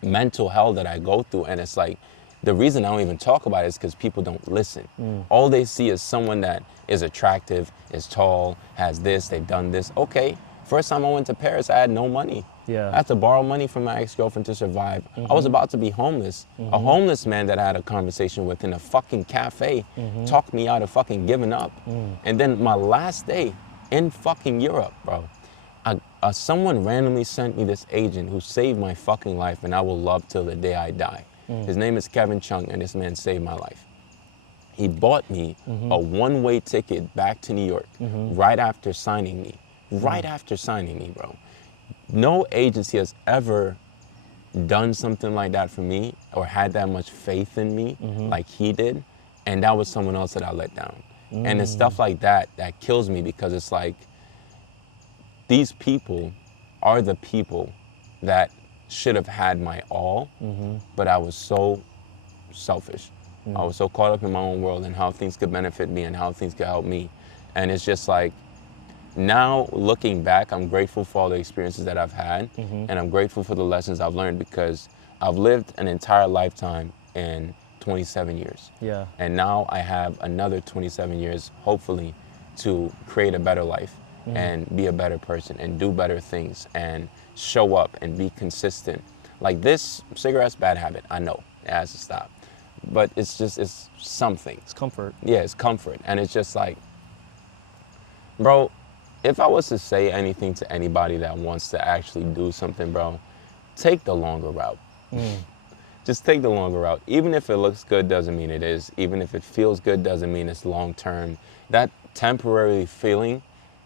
mental hell that I go through, and it's like, the reason I don't even talk about it is because people don't listen. All they see is someone that is attractive, is tall, has this, they've done this. Okay, first time I went to Paris, I had no money. Yeah. I had to borrow money from my ex-girlfriend to survive. I was about to be homeless. A homeless man that I had a conversation with in a fucking cafe talked me out of fucking giving up. And then my last day in fucking Europe, bro, someone randomly sent me this agent who saved my fucking life, and I will love till the day I die. His name is Kevin Chung, and this man saved my life. He bought me a one-way ticket back to New York right after signing me. Right after signing me, bro. No agency has ever done something like that for me or had that much faith in me like he did, and that was someone else that I let down. And it's stuff like that that kills me, because it's like, these people are the people that should have had my all, but I was so selfish. I was so caught up in my own world and how things could benefit me and how things could help me. And it's just like, now looking back, I'm grateful for all the experiences that I've had, and I'm grateful for the lessons I've learned, because I've lived an entire lifetime in 27 years. Yeah. And now I have another 27 years, hopefully, to create a better life and be a better person and do better things and show up and be consistent. Like this cigarette's bad habit, I know, it has to stop. But it's just, it's something. It's comfort. Yeah, it's comfort. And it's just like, bro, if I was to say anything to anybody that wants to actually do something, bro, take the longer route. Just take the longer route. Even if it looks good doesn't mean it is. Even if it feels good doesn't mean it's long term. That temporary feeling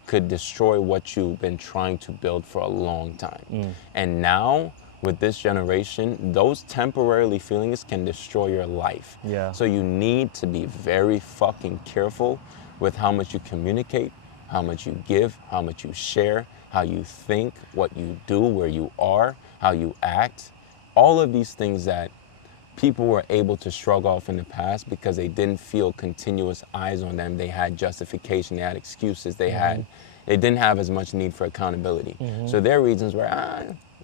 could destroy what you've been trying to build for a long time. And now, with this generation, those temporarily feelings can destroy your life. Yeah. So you need to be very fucking careful with how much you communicate, how much you give, how much you share, how you think, what you do, where you are, how you act. All of these things that people were able to shrug off in the past because they didn't feel continuous eyes on them. They had justification, they had excuses, they didn't have as much need for accountability. So their reasons were,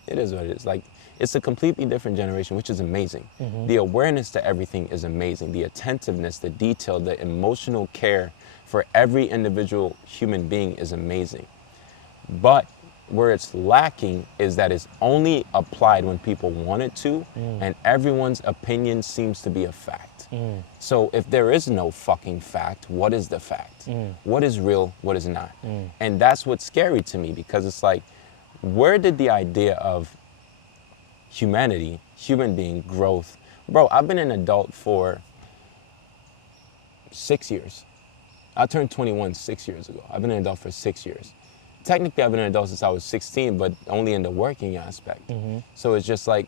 it is what it is. Like, it's a completely different generation, which is amazing. The awareness to everything is amazing. The attentiveness, the detail, the emotional care for every individual human being is amazing. But where it's lacking is that it's only applied when people want it to, and everyone's opinion seems to be a fact. So if there is no fucking fact, what is the fact? What is real, what is not? And that's what's scary to me, because it's like, where did the idea of humanity, human being, growth? Bro, I've been an adult for 6 years. I turned 21 6 years ago. I've been an adult for 6 years. Technically, I've been an adult since I was 16, but only in the working aspect. So it's just like,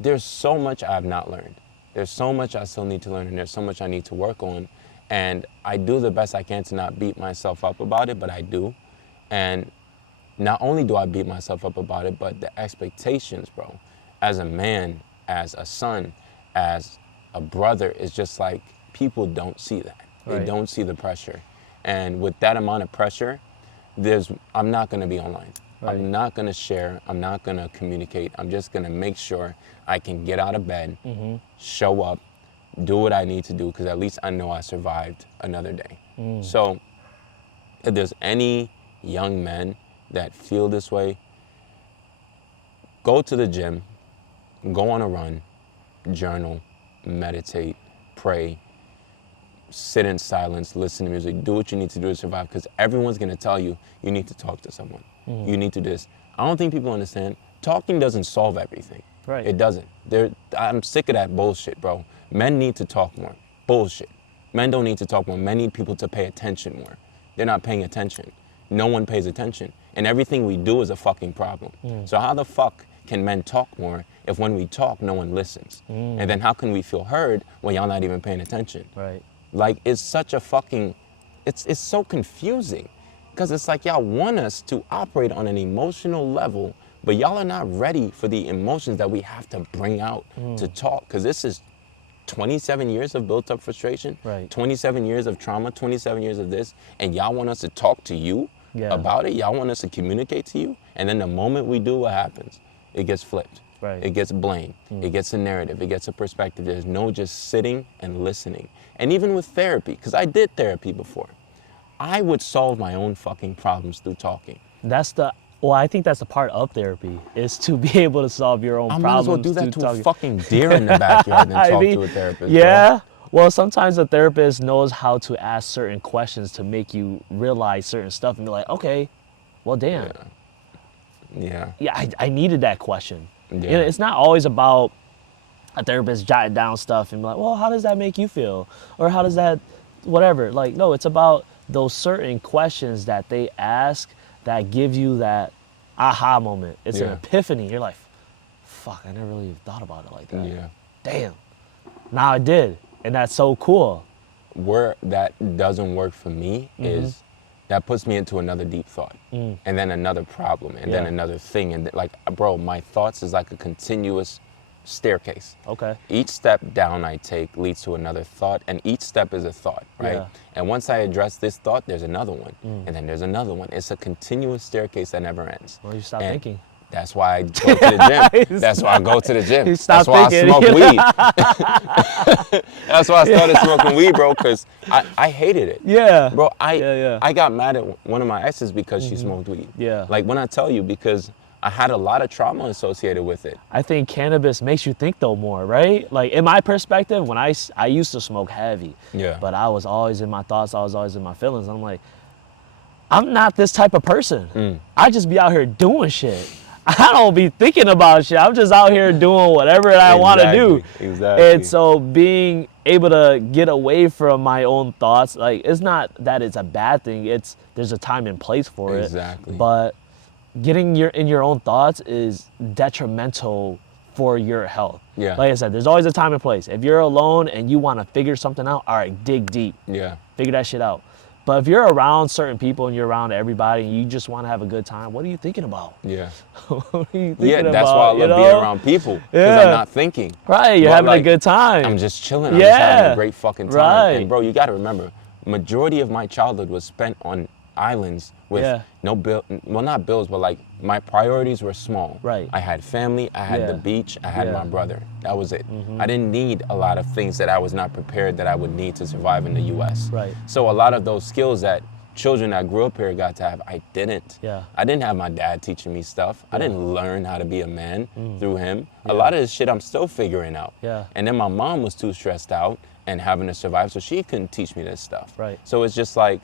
there's so much I have not learned. There's so much I still need to learn, and there's so much I need to work on. And I do the best I can to not beat myself up about it, but I do. And not only do I beat myself up about it, but the expectations, bro, as a man, as a son, as a brother, is just like, people don't see that. They Right. don't see the pressure. And with that amount of pressure, I'm not gonna be online. Right. I'm not gonna share, I'm not gonna communicate. I'm just gonna make sure I can get out of bed, show up, do what I need to do, because at least I know I survived another day. So if there's any young men that feel this way, go to the gym, go on a run, journal, meditate, pray, sit in silence, listen to music, do what you need to do to survive, because everyone's gonna tell you, you need to talk to someone. You need to do this. I don't think people understand, talking doesn't solve everything. Right. It doesn't. I'm sick of that bullshit, bro. Men need to talk more. Bullshit. Men don't need to talk more. Men need people to pay attention more. They're not paying attention. No one pays attention. And everything we do is a fucking problem. So how the fuck can men talk more if when we talk, no one listens? And then how can we feel heard when y'all not even paying attention? Right. Like, it's such a fucking, it's so confusing. Because it's like y'all want us to operate on an emotional level, but y'all are not ready for the emotions that we have to bring out to talk. Because this is 27 years of built up frustration, Right. 27 years of trauma, 27 years of this, and y'all want us to talk to you about it? Y'all want us to communicate to you? And then the moment we do, what happens? It gets flipped. Right. It gets blame. It gets a narrative. It gets a perspective. There's no just sitting and listening. And even with therapy, because I did therapy before, I would solve my own fucking problems through talking. Well, I think that's the part of therapy, is to be able to solve your own I might problems. as well do that through to talking. a fucking deer in the backyard than I talk mean, to a therapist. Yeah. Well, sometimes a therapist knows how to ask certain questions to make you realize certain stuff and be like, okay, well, damn. Bro. Yeah. Yeah, I needed that question. Yeah. You know, it's not always about a therapist jotting down stuff and be like, well, how does that make you feel? Or how does that, whatever. Like, no, it's about those certain questions that they ask that give you that aha moment. It's an Yeah. epiphany. You're like, fuck, I never really thought about it like that. Yeah. Damn. Now I did. And that's so cool. Where that doesn't work for me is that puts me into another deep thought, and then another problem, and then Yeah. another thing. And like, bro, my thoughts is like a continuous staircase. Okay. Each step down I take leads to another thought, and each step is a thought, right? Yeah. And once I address this thought, there's another one, and then there's another one. It's a continuous staircase that never ends. Well, you stop And thinking. That's why I go to the gym. That's why I go to the gym. You That's stop why thinking. I smoke weed. That's why I started smoking weed, bro, because I hated it. Yeah. Bro, Yeah. I got mad at one of my exes because she smoked weed. Yeah. Like, when I tell you, because I had a lot of trauma associated with it. I think cannabis makes you think though more, right? Like in my perspective, when I used to smoke heavy, Yeah. but I was always in my thoughts, I was always in my feelings. I'm like, I'm not this type of person. I just be out here doing shit. I don't be thinking about shit. I'm just out here doing whatever I want to do. Exactly. And so being able to get away from my own thoughts, like, it's not that it's a bad thing. There's a time and place for it. Exactly. But getting in your own thoughts is detrimental for your health. Yeah. Like I said, there's always a time and place. If you're alone and you want to figure something out, all right, dig deep, Yeah. figure that shit out. But if you're around certain people and you're around everybody and you just want to have a good time, what are you thinking about? Yeah. What are you thinking Yeah, about? that's why I you love being know? around people. Because Yeah. I'm not thinking. Right, you're But, having like, a good time. I'm just chilling. I'm just having Yeah. a great fucking time. Right. And bro, you got to remember, majority of my childhood was spent on islands with Yeah. no bill. Well, not bills, but like my priorities were small. Right. I had family. I had the Yeah. beach. I had Yeah. my brother. That was it. I didn't need a lot of things that I was not prepared that I would need to survive in the U.S. Right. So a lot of those skills that children that grew up here got to have, I didn't. Yeah. I didn't have my dad teaching me stuff. I didn't learn how to be a man through him. A lot of this shit I'm still figuring out. Yeah. And then my mom was too stressed out and having to survive, so she couldn't teach me this stuff. Right. So it's just like,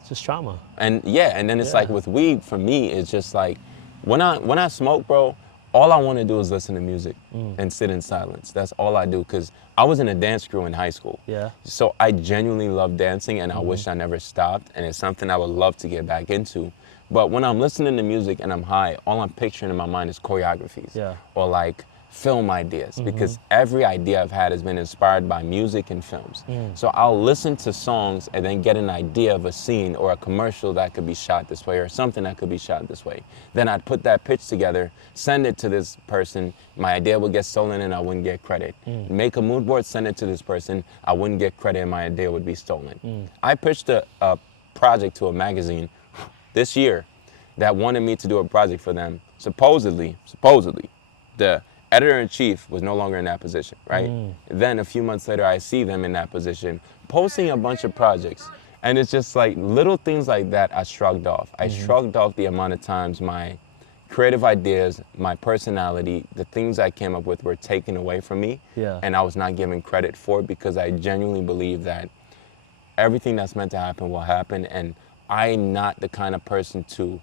It's just trauma. and yeah, and then it's Yeah. like with weed, for me, it's just like, when I smoke, bro, all I want to do is listen to music and sit in silence. That's all I do, because I was in a dance crew in high school. Yeah. So I genuinely love dancing, and I wish I never stopped, and it's something I would love to get back into. But when I'm listening to music and I'm high, all I'm picturing in my mind is choreographies. Yeah. Or like film ideas, because every idea I've had has been inspired by music and films. So I'll listen to songs and then get an idea of a scene or a commercial that could be shot this way or something that could be shot this way. Then I'd put that pitch together, send it to this person, my idea would get stolen and I wouldn't get credit. Make a mood board, send it to this person, I wouldn't get credit and my idea would be stolen. I pitched a project to a magazine this year that wanted me to do a project for them. Supposedly, the editor-in-chief was no longer in that position, right? Then a few months later, I see them in that position, posting a bunch of projects. And it's just like little things like that I shrugged off. I shrugged off the amount of times my creative ideas, my personality, the things I came up with were taken away from me. Yeah. And I was not given credit for it because I genuinely believe that everything that's meant to happen will happen. And I'm not the kind of person to,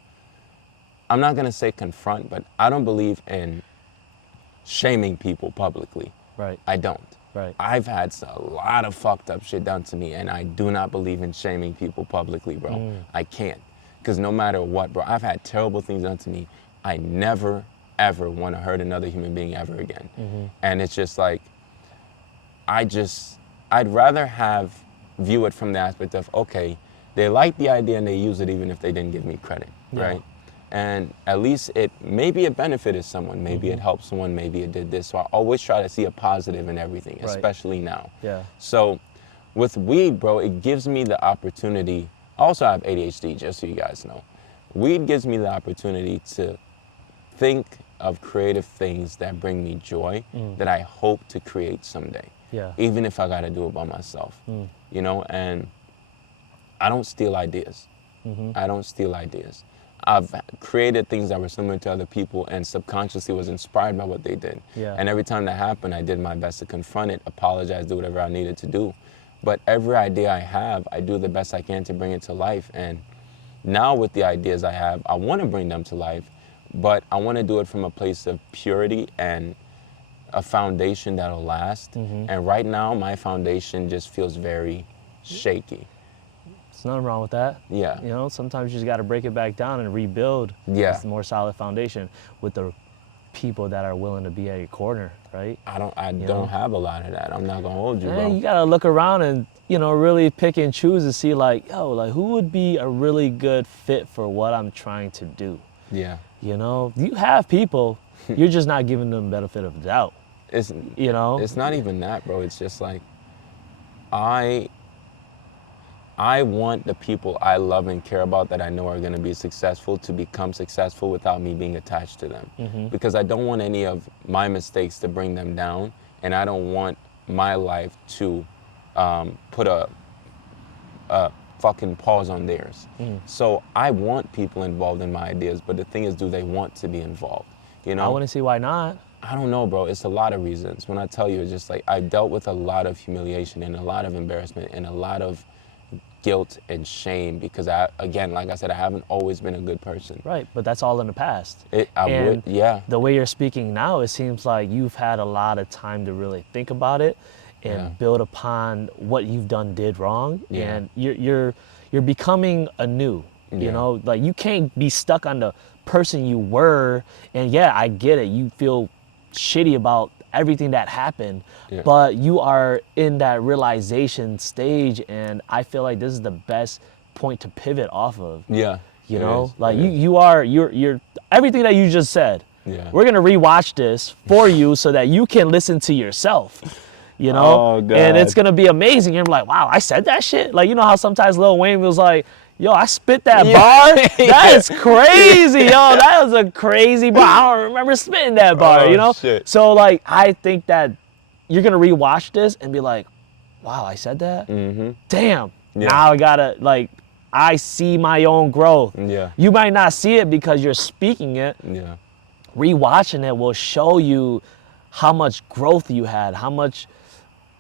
I'm not gonna say confront, but I don't believe in shaming people publicly. Right. I don't. Right. I've had a lot of fucked up shit done to me, and I do not believe in shaming people publicly, bro. I can't. Because no matter what, bro, I've had terrible things done to me. I never, ever want to hurt another human being ever again. And it's just like, I'd rather view it from the aspect of, okay, they like the idea and they use it even if they didn't give me credit, right? And at least maybe it benefited someone, maybe it helped someone, maybe it did this. So I always try to see a positive in everything, especially now. Yeah. So with weed, bro, it gives me the opportunity. Also, I have ADHD, just so you guys know. Weed gives me the opportunity to think of creative things that bring me joy that I hope to create someday. Yeah. Even if I got to do it by myself, you know, and I don't steal ideas. I don't steal ideas. I've created things that were similar to other people and subconsciously was inspired by what they did. Yeah. And every time that happened, I did my best to confront it, apologize, do whatever I needed to do. But every idea I have, I do the best I can to bring it to life. And now with the ideas I have, I want to bring them to life, but I want to do it from a place of purity and a foundation that'll last. And right now, my foundation just feels very shaky. There's nothing wrong with that. Yeah. You know, sometimes you just got to break it back down and rebuild Yeah. a more solid foundation with the people that are willing to be at your corner, right? I don't know? have a lot of that. I'm not gonna hold you, And bro. you got to look around and, you know, really pick and choose and see like, yo, like who would be a really good fit for what I'm trying to do? Yeah. You know, you have people, you're just not giving them benefit of the doubt. It's You know? It's not even that, bro. It's just like I want the people I love and care about that I know are going to be successful to become successful without me being attached to them. Because I don't want any of my mistakes to bring them down, and I don't want my life to put a fucking pause on theirs. So I want people involved in my ideas, but the thing is, do they want to be involved? You know? I want to see why not. I don't know, bro. It's a lot of reasons. When I tell you, it's just like I've dealt with a lot of humiliation and a lot of embarrassment and a lot of guilt and shame because again, like I said, I haven't always been a good person. Right, but that's all in the past. Yeah. The way you're speaking now, it seems like you've had a lot of time to really think about it and build upon what you've did wrong. Yeah. And you're becoming anew. You know, like you can't be stuck on the person you were. And yeah, I get it. You feel shitty about everything that happened, but you are in that realization stage, and I feel like this is the best point to pivot off of. Yeah. You know, like you're everything that you just said. Yeah. We're gonna rewatch this for you so that you can listen to yourself. You know, Oh, God. and it's gonna be amazing. You're like, wow, I said that shit. Like, you know how sometimes Lil Wayne was like, yo, I spit that bar. That is crazy, yo. That was a crazy bar. I don't remember spitting that bar. Oh, you know. shit. So like, I think that you're gonna rewatch this and be like, wow, I said that. Damn. Yeah. Now I gotta like. I see my own growth. Yeah. You might not see it because you're speaking it. Yeah. Rewatching it will show you how much growth you had, how much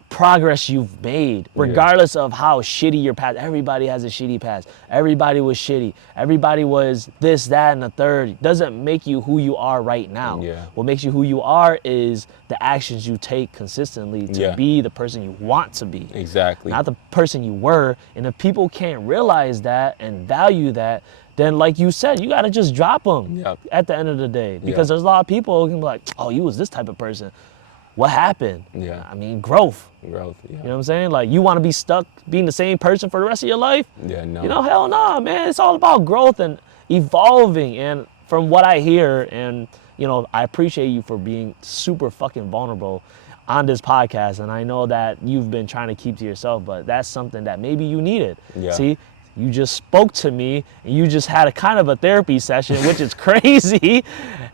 progress you've made, regardless of how shitty your past. Everybody has a shitty past. Everybody was shitty. Everybody was this, that, and the third. Doesn't make you who you are right now. Yeah. What makes you who you are is the actions you take consistently to be the person you want to be. Exactly. Not the person you were. And if people can't realize that and value that, then like you said, you got to just drop them Yep. at the end of the day. Because Yep. there's a lot of people who can be like, oh, you was this type of person. What happened? Yeah. I mean, growth. Growth. Yeah. You know what I'm saying? Like, you want to be stuck being the same person for the rest of your life? Yeah. No. You know, hell no, man. It's all about growth and evolving. And from what I hear, and, you know, I appreciate you for being super fucking vulnerable on this podcast. And I know that you've been trying to keep to yourself, but that's something that maybe you needed. Yeah. See? You just spoke to me, and you just had a kind of a therapy session, which is crazy.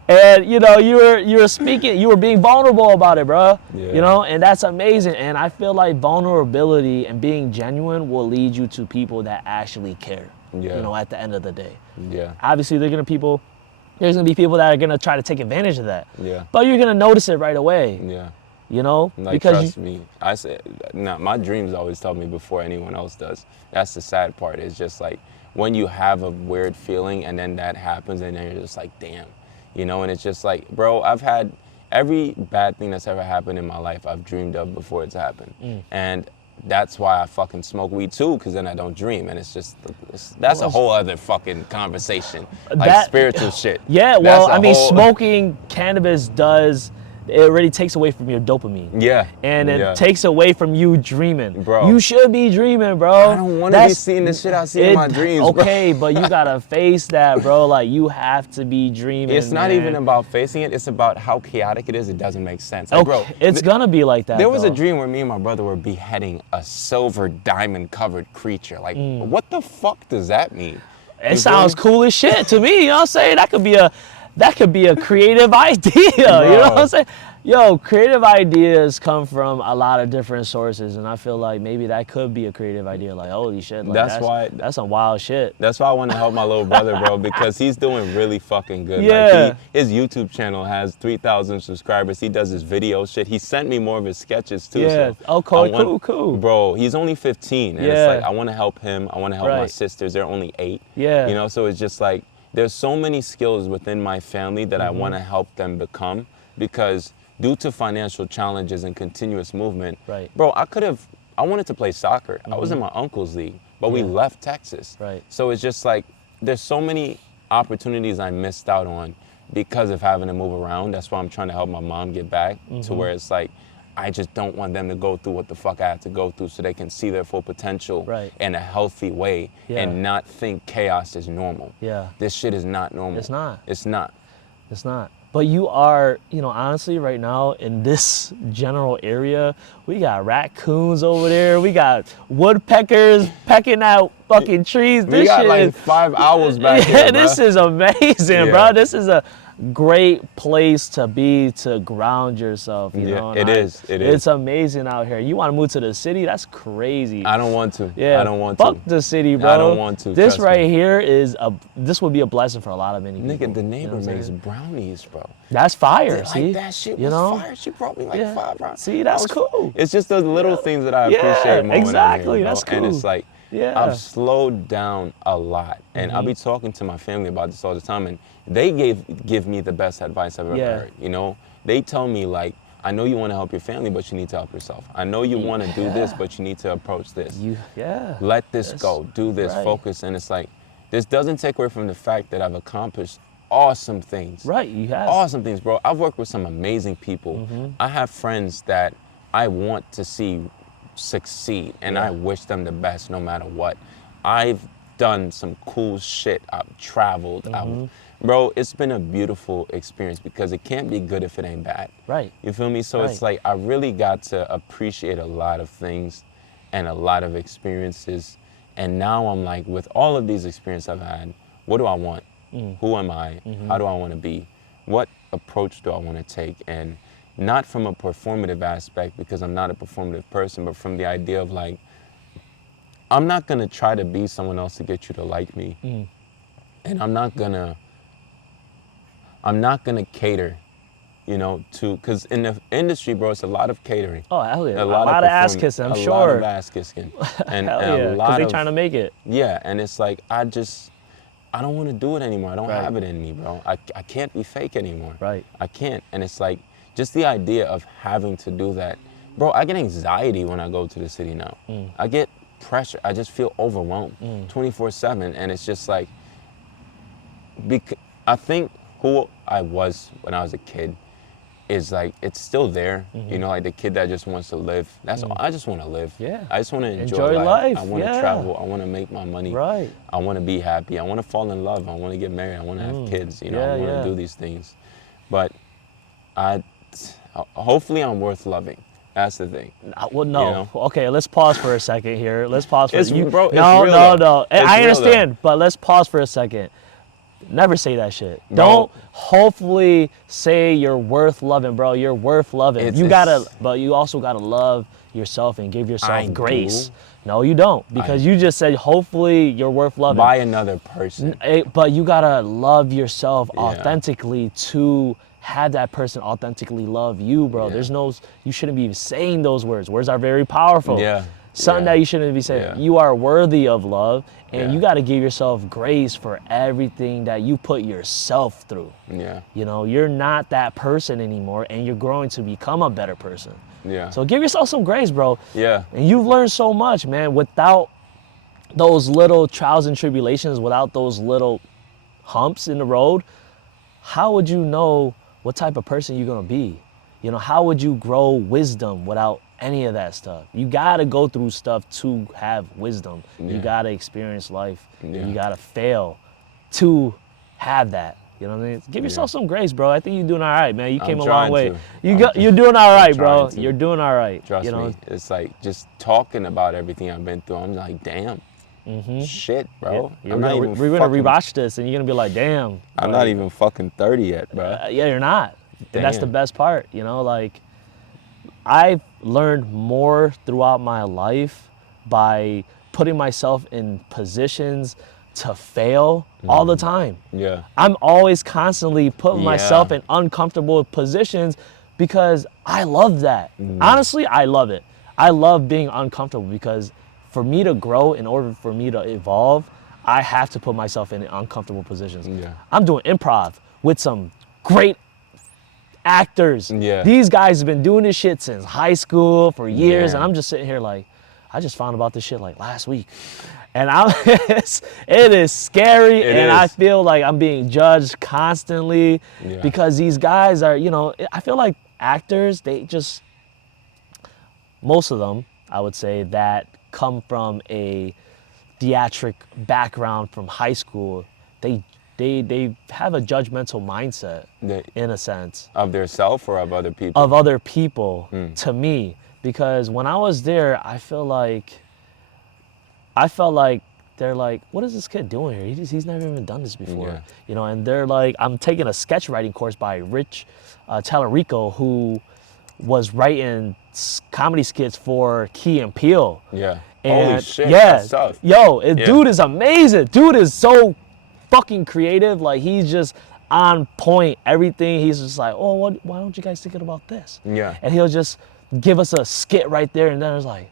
And you know, you were speaking, you were being vulnerable about it, bro. Yeah. You know, and that's amazing. And I feel like vulnerability and being genuine will lead you to people that actually care. Yeah. You know, at the end of the day. Yeah. Obviously, there's gonna be people that are gonna try to take advantage of that. Yeah. But you're gonna notice it right away. Yeah. You know, Like, trust me. I said, nah, my dreams always tell me before anyone else does. That's the sad part. It's just like when you have a weird feeling and then that happens and then you're just like, damn, you know. And it's just like, bro, I've had every bad thing that's ever happened in my life I've dreamed of before it's happened. And that's why I fucking smoke weed too, because then I don't dream. And it's just, that's a whole other fucking conversation, like That- spiritual shit. Yeah, well, That's a I mean, whole- smoking cannabis it already takes away from your dopamine. Yeah. And it yeah. takes away from you dreaming. Bro. You should be dreaming, bro. I don't want to be seeing the shit I see in my dreams, bro. Okay, but you gotta face that, bro. Like, you have to be dreaming. It's not man. even about facing it. It's about how chaotic it is. It doesn't make sense. Okay, Like, bro, it's gonna be like that. there was a though. dream where me and my brother were beheading a silver diamond covered creature. Like, what the fuck does that mean? It sounds cool as shit to me. You know what I'm saying? That could be a creative idea. You know what I'm saying? Yo, creative ideas come from a lot of different sources, and I feel like maybe that could be a creative idea. Like, holy shit, like, that's some wild shit. That's why I want to help my little brother, bro, because he's doing really fucking good. Yeah. Like, his YouTube channel has 3,000 subscribers. He does his video shit. He sent me more of his sketches too. Yeah. So Oh, cool. Bro, he's only 15, and Yeah. it's like I want to help him. I want to help my Right. sisters. They're only 8. Yeah. You know, so it's just like there's so many skills within my family that I want to help them become, because due to financial challenges and continuous movement, Right. bro, I wanted to play soccer. I was in my uncle's league, but we left Texas. Right. So it's just like there's so many opportunities I missed out on because of having to move around. That's why I'm trying to help my mom get back to where it's like, I just don't want them to go through what the fuck I had to go through, so they can see their full potential Right. in a healthy way and not think chaos is normal. Yeah. This shit is not normal. It's not. It's not. It's not. But you are, you know, honestly, right now in this general area, we got raccoons over there. We got woodpeckers pecking out fucking trees. We This got shit like is, 5 hours back yeah, here, this bruh. is amazing, Yeah. bro. This is a great place to be, to ground yourself. You Yeah, know, it and is, it is. It's amazing out here. You want to move to the city? That's crazy. I don't want to. Yeah, I don't want fuck to. the city, bro. I don't want to, This trust right me. here this would be a blessing for a lot of many people. Nigga, the You know neighbor what I'm makes saying? brownies, bro. That's fire. Like, See, that shit was you know? fire. She brought me like Yeah. 5 rounds. See, that's I was- cool. It's just those little things that I Yeah, appreciate more exactly, when I'm here, that's bro. And cool. it's like, Yeah. I've slowed down a lot. And I'll be talking to my family about this all the time. And they give me the best advice I've ever Yeah. heard. You know, they tell me like, I know you want to help your family, but you need to help yourself. I know you want to do this, but you need to approach this. Let this go. Do this. right. Focus. And it's like, this doesn't take away from the fact that I've accomplished awesome things. Right, you have. Awesome things, bro. I've worked with some amazing people. I have friends that I want to see succeed, and I wish them the best no matter what. I've done some cool shit. I've traveled. Bro, it's been a beautiful experience because it can't be good if it ain't bad. Right. You feel me? So it's Right. like I really got to appreciate a lot of things and a lot of experiences. And now I'm like, with all of these experiences I've had, what do I want? Who am I? How do I want to be? What approach do I want to take? And not from a performative aspect, because I'm not a performative person, but from the idea of like, I'm not going to try to be someone else to get you to like me. And I'm not going to cater, you know, because in the industry, bro, it's a lot of catering. Oh, hell yeah. A lot lot of ass performing- kissing, I'm A lot sure. of ass kissing. And, Hell and yeah, a because lot they of, trying to make it. yeah, and it's like, I don't want to do it anymore. I don't Right. have it in me, bro. I can't be fake anymore. Right. I can't. And it's like, just the idea of having to do that. Bro, I get anxiety when I go to the city now. I get pressure. I just feel overwhelmed 24/7. And it's just like, I think who I was when I was a kid is like, it's still there. You know, like the kid that just wants to live. That's all. I just want to live. Yeah. I just want to Enjoy enjoy life. I want to Yeah. travel. I want to make my money. Right. I want to be happy. I want to fall in love. I want to get married. I want to have kids. You know, Yeah, I want yeah. to do these things. But hopefully I'm worth loving. That's the thing. Well, no. You know? Okay, let's pause for a second here. Let's pause for It's- you. bro, it's no, real, no, though. no. It's I real, understand, but let's pause for a second. Never say that shit. Bro. Don't hopefully say you're worth loving, bro. You're worth loving. But you also gotta love yourself and give yourself I grace. do. No, you don't, because you just said hopefully you're worth loving. By another person. But you gotta love yourself Yeah. authentically to have that person authentically love you, bro. Yeah. You shouldn't be saying those words. Words are very powerful. Yeah. Something Yeah. that you shouldn't be saying. Yeah. You are worthy of love, and Yeah. you gotta give yourself grace for everything that you put yourself through. Yeah. You know, you're not that person anymore, and you're growing to become a better person. Yeah. So give yourself some grace, bro. Yeah. And you've learned so much, man. Without those little trials and tribulations, without those little humps in the road, how would you know what type of person you're gonna be? You know, how would you grow wisdom without any of that stuff? You gotta go through stuff to have wisdom. You Yeah. gotta experience life. Yeah. You gotta fail to have that. You know what I mean? Give yourself some grace, bro. I think you're doing all right, man. You came a long trying way. to. You're doing all right, bro. trying to. You're doing all right. Trust you know? me. It's like just talking about everything I've been through. I'm like, damn. Shit, bro. We're I'm not gonna, even we're gonna fucking- rewatch this, and you're gonna be like, "Damn." I'm like, not even fucking 30 yet, bro. Yeah, you're not. And that's the Damn. best part, you know. Like, I've learned more throughout my life by putting myself in positions to fail all the time. Yeah. I'm always constantly putting myself Yeah. in uncomfortable positions because I love that. Honestly, I love it. I love being uncomfortable because for me to grow, in order for me to evolve, I have to put myself in uncomfortable positions. Yeah. I'm doing improv with some great actors. Yeah. These guys have been doing this shit since high school for years, Yeah. and I'm just sitting here like, I just found about this shit like last week. And it is scary, It and I is. feel like I'm being judged constantly Yeah. because these guys are, you know, I feel like actors, they just, most of them, I would say, that come from a theatric background from high school, they have a judgmental mindset in a sense Of their self or of other people? of other people to me, because when I was there, I felt like they're like, what is this kid doing here? He's never even done this before, Yeah. you know. And they're like, I'm taking a sketch writing course by Rich Tallarico, who was writing comedy skits for Key and Peele. Yeah. And Holy shit. yeah, That's tough. yo, Yeah. dude is amazing. Dude is so fucking creative. Like, he's just on point. Everything. He's just like, oh, why don't you guys thinking about this? Yeah. And he'll just give us a skit right there, and then it's like,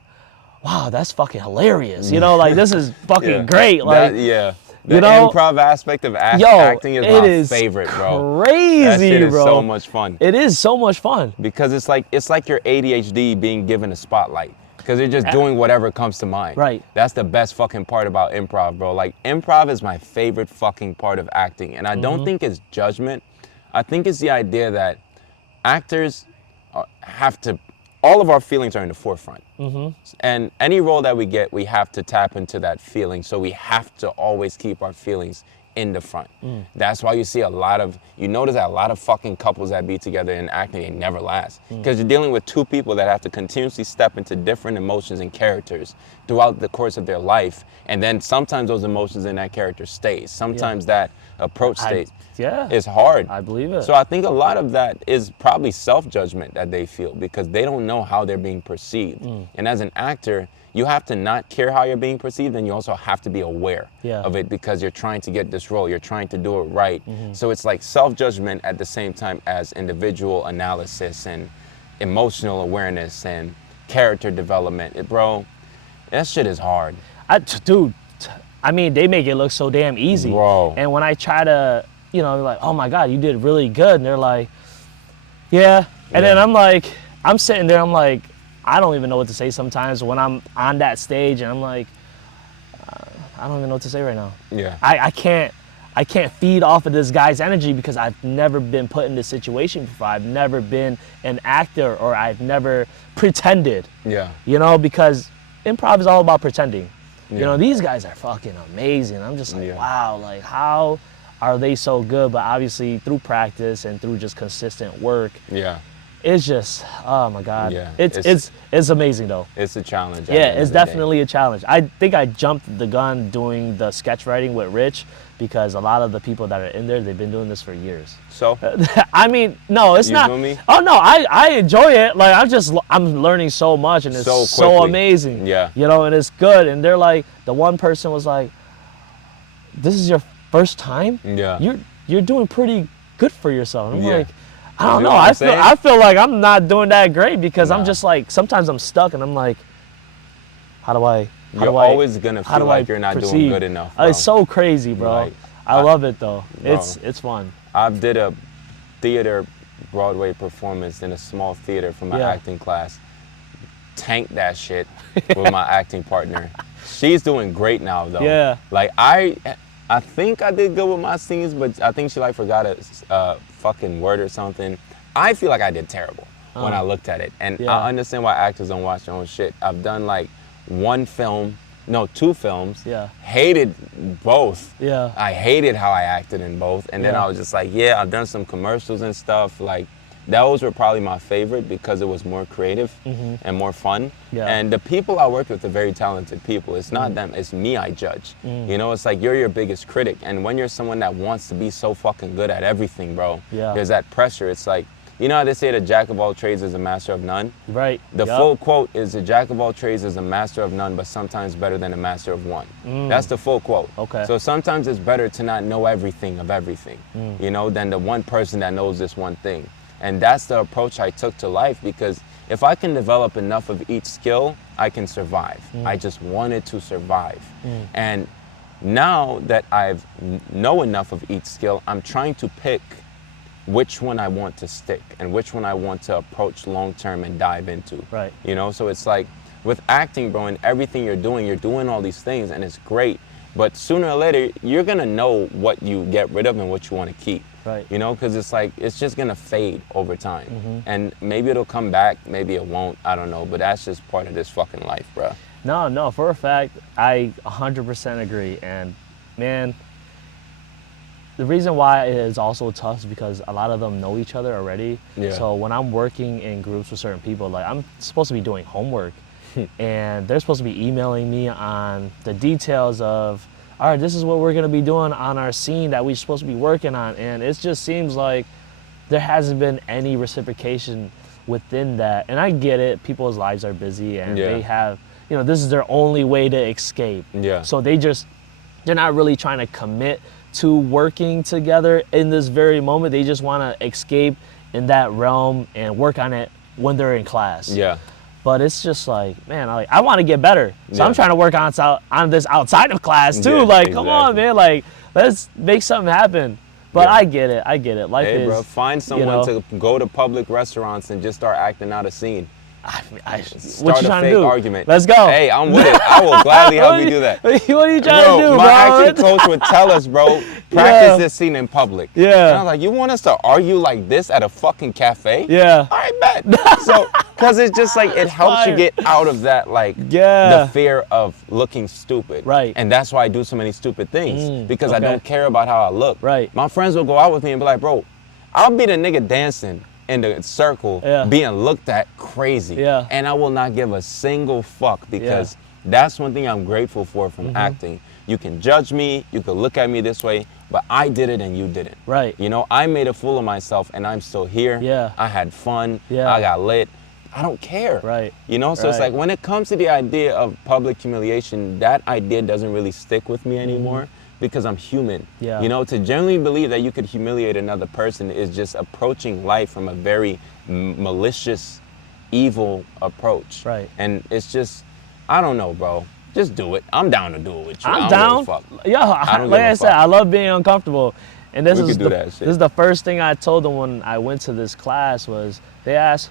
wow, that's fucking hilarious. You know, like, this is fucking Yeah. great. Like, Yeah. The you know, improv aspect of yo, acting is it my is favorite, bro. crazy, That shit is bro. so much fun. It is so much fun. Because it's like your ADHD being given a spotlight. Because you're just doing whatever comes to mind. Right. That's the best fucking part about improv, bro. Like, improv is my favorite fucking part of acting. And I don't think it's judgment. I think it's the idea that actors have to, all of our feelings are in the forefront. And any role that we get, we have to tap into that feeling. So we have to always keep our feelings in the front. That's why you see you notice that a lot of fucking couples that be together in acting, they never last. Because you're dealing with two people that have to continuously step into different emotions and characters throughout the course of their life. And then sometimes those emotions in that character stays. Sometimes that approach stays. It's hard. I believe it. So I think a lot of that is probably self-judgment that they feel because they don't know how they're being perceived. And as an actor, you have to not care how you're being perceived, and you also have to be aware of it because you're trying to get this role. You're trying to do it right. So it's like self-judgment at the same time as individual analysis and emotional awareness and character development. Bro, that shit is hard. Dude, I mean, they make it look so damn easy. Bro. And when I try to, you know, like, oh my God, you did really good. And they're like, yeah. And then I'm like, I'm sitting there, I'm like, I don't even know what to say sometimes when I'm on that stage, and I'm like, I don't even know what to say right now. Yeah. I I can't feed off of this guy's energy because I've never been put in this situation before. I've never been an actor, or I've never pretended. Yeah. You know, because improv is all about pretending. Yeah. You know, these guys are fucking amazing. I'm just like, Yeah. wow, like how are they so good? But obviously through practice and through just consistent work, Yeah. it's just, oh my God. Yeah, It's amazing though. It's a challenge. at the Yeah, end of it's the day. definitely a challenge. I think I jumped the gun doing the sketch writing with Rich because a lot of the people that are in there, they've been doing this for years. So, I mean, no, it's You not. feel me? Oh no, I enjoy it. Like I'm learning so much, and it's So so quickly. amazing. Yeah. You know, and it's good. And they're like, the one person was like, "This is your first time. yeah. You're doing pretty good for yourself." And I'm Yeah. like, I don't You know. know what I'm I saying? feel like I'm not doing that great because I'm Nah. just like sometimes I'm stuck, and I'm like, how do I? How You're do I, always gonna how feel do I like you're not doing proceed? good enough, bro. It's so crazy, bro. Right. I love it though. Bro. It's fun. I did a theater Broadway performance in a small theater for my Yeah. acting class. Tanked that shit with my acting partner. She's doing great now though. Yeah. Like I think I did good with my scenes, but I think she like forgot a fucking word or something. I feel like I did terrible when I looked at it. And Yeah. I understand why actors don't watch their own shit. I've done like two films. Yeah. Hated both. Yeah. I hated how I acted in both. And then Yeah. I was just like, yeah, I've done some commercials and stuff. Like, those were probably my favorite because it was more creative and more fun. Yeah. And the people I worked with are very talented people. It's not them, it's me I judge. You know, it's like you're your biggest critic. And when you're someone that wants to be so fucking good at everything, bro, Yeah. there's that pressure. It's like, you know how they say the jack of all trades is a master of none? Right. The Yup. full quote is the jack of all trades is a master of none, but sometimes better than a master of one. That's the full quote. Okay. So sometimes it's better to not know everything of everything, you know, than the one person that knows this one thing. And that's the approach I took to life because if I can develop enough of each skill, I can survive. I just wanted to survive. And now that I've know enough of each skill, I'm trying to pick which one I want to stick and which one I want to approach long term and dive into. Right. You know, so it's like with acting, bro, and everything you're doing all these things and it's great. But sooner or later, you're gonna know what you get rid of and what you want to keep. Right. You know, because it's like it's just gonna fade over time, and maybe it'll come back, maybe it won't. I don't know, but that's just part of this fucking life, bro. No, for a fact, I 100% agree. And man, the reason why it is also tough is because a lot of them know each other already. Yeah. So when I'm working in groups with certain people, like I'm supposed to be doing homework and they're supposed to be emailing me on the details of, all right, this is what we're gonna be doing on our scene that we're supposed to be working on. And it just seems like there hasn't been any reciprocation within that. And I get it, people's lives are busy and Yeah. they have, you know, this is their only way to escape. Yeah. So they're not really trying to commit to working together in this very moment. They just want to escape in that realm and work on it when they're in class. Yeah. But it's just like, man, I want to get better. So I'm Yeah. trying to work on this outside of class too. Yeah, Like, come on, exactly. man. Like, let's make something happen. But Yeah. I get it. Life Hey, is, bro, find someone know, to go to public restaurants and just start acting out a scene. what Start you a trying fake to do? argument. Let's go. Hey, I'm with it. I will gladly help you do that. What are you trying Bro, to do, my bro? acting coach would tell us, bro, practice Yeah. this scene in public. Yeah. And I was like, you want us to argue like this at a fucking cafe? Yeah. All right, bet. So, because it's just like, it helps you fire. get out of that, like, Yeah. the fear of looking stupid. Right. And that's why I do so many stupid things, because I okay. don't care about how I look. Right. My friends will go out with me and be like, bro, I'll be the nigga dancing in the circle, Yeah. being looked at crazy. Yeah. And I will not give a single fuck because that's one thing I'm grateful for Mm-hmm. from acting. You can judge me, you can look at me this way, but I did it and you didn't. Right. You know, I made a fool of myself and I'm still here. Yeah. I had fun. Yeah. I got lit. I don't care. Right. You know, so it's Right. like when it comes to the idea of public humiliation, that idea doesn't really stick with me anymore because I'm human. Yeah. You know, to genuinely believe that you could humiliate another person is just approaching life from a very malicious, evil approach. Right. And it's just, I don't know, bro. Just do it. I'm down to do it with you. I'm I down. don't give a fuck. Yeah, don't like give a I said, fuck. I love being uncomfortable. And this We is could the, do that shit. this is the first thing I told them when I went to this class was they asked,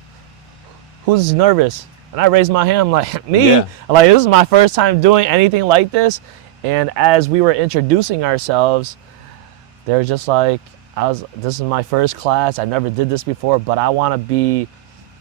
who's nervous? And I raised my hand, I'm like, me? Yeah. Like, this is my first time doing anything like this. And as we were introducing ourselves, They're just like, this is my first class. I never did this before, but I want to be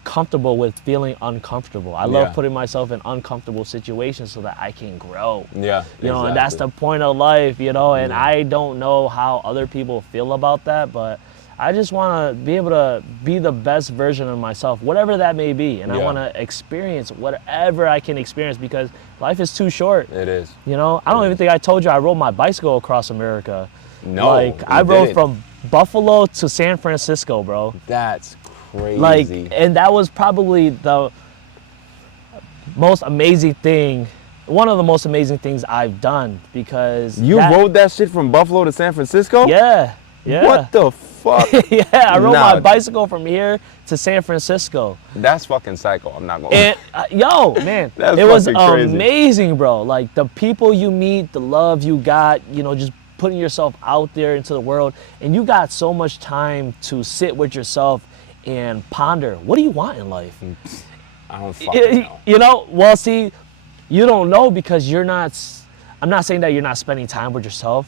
comfortable with feeling uncomfortable. I love putting myself in uncomfortable situations so that I can grow. Yeah. You know, and that's the point of life, you know, and I don't know how other people feel about that, but I just want to be able to be the best version of myself, whatever that may be. And I want to experience whatever I can experience because life is too short. It is. You know, I don't even think I told you I rode my bicycle across America. No. Like, I rode from Buffalo to San Francisco, bro. That's crazy. Like, and that was probably the most amazing thing, one of the most amazing things I've done because you rode that shit from Buffalo to San Francisco? Yeah. Yeah. What the fuck? Yeah, I rode my bicycle from here to San Francisco. That's fucking psycho. I'm not gonna. And yo, man, it was amazing, bro. Like the people you meet, the love you got, you know, just putting yourself out there into the world, and you got so much time to sit with yourself and ponder. What do you want in life? I don't fucking know. You know, well, see, you don't know because you're not. I'm not saying that you're not spending time with yourself.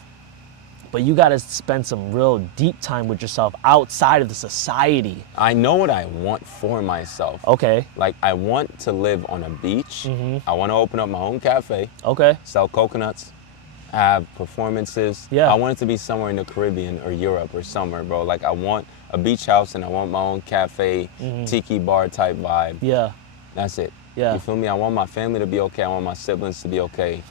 But you got to spend some real deep time with yourself outside of the society. I know what I want for myself. Okay. Like, I want to live on a beach. I want to open up my own cafe. Okay. Sell coconuts. Have performances. Yeah. I want it to be somewhere in the Caribbean or Europe or somewhere, bro. Like, I want a beach house and I want my own cafe, tiki bar type vibe. Yeah. That's it. Yeah. You feel me? I want my family to be okay. I want my siblings to be okay.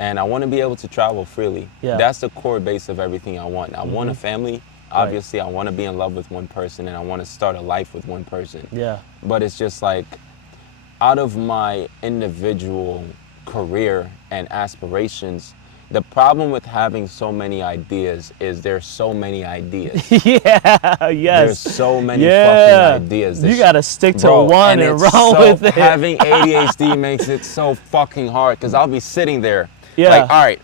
And I want to be able to travel freely. Yeah. That's the core base of everything I want. I want a family. Obviously, I want to be in love with one person and I want to start a life with one person. Yeah. But it's just like, out of my individual career and aspirations, the problem with having so many ideas is there's so many ideas. Yeah, yes. There's so many fucking ideas. You got to stick to one and run with it. Having ADHD makes it so fucking hard because I'll be sitting there Yeah. like, all right,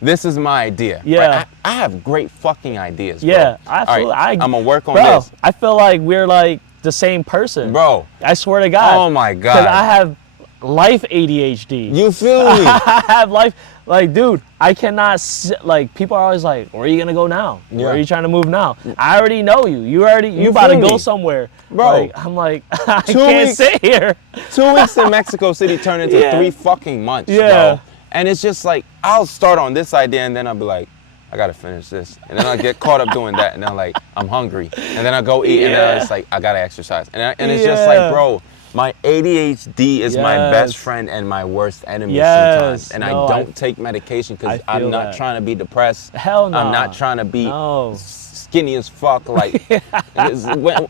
this is my idea. Yeah. Right? I have great fucking ideas, bro. Yeah, absolutely. All right, I'm going to work on bro, this. I feel like we're like the same person. Bro. I swear to God. Oh, my God. Because I have life ADHD. You feel me? I have life, like, dude, I cannot sit, like, people are always like, where are you gonna go now? Yeah. Where are you trying to move now? I already know you. You about to go somewhere. Bro. Like, I'm like, I can't sit here. 2 weeks in Mexico City turned into 3 fucking months, bro. And it's just like, I'll start on this idea and then I'll be like, I gotta finish this. And then I'll get caught up doing that and then like, I'm hungry. And then I go eat and then it's like, I gotta exercise. And it's just like, bro, my ADHD is my best friend and my worst enemy sometimes. And I don't take medication because I'm not trying to be depressed. Hell no. I'm not trying to be skinny as fuck. Like,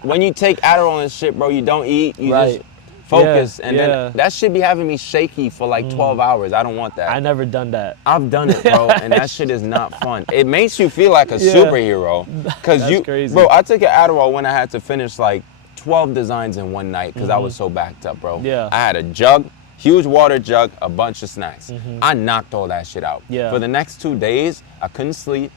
when you take Adderall and shit, bro, you don't eat. You just focus. And then that shit be having me shaky for like 12 hours. I don't want that. I never done that. I've done it, bro, and that shit is not fun. It makes you feel like a superhero. Because crazy. Bro, I took an Adderall when I had to finish like 12 designs in one night because I was so backed up, bro. Yeah. I had a jug, huge water jug, a bunch of snacks. I knocked all that shit out. Yeah. For the next 2 days, I couldn't sleep.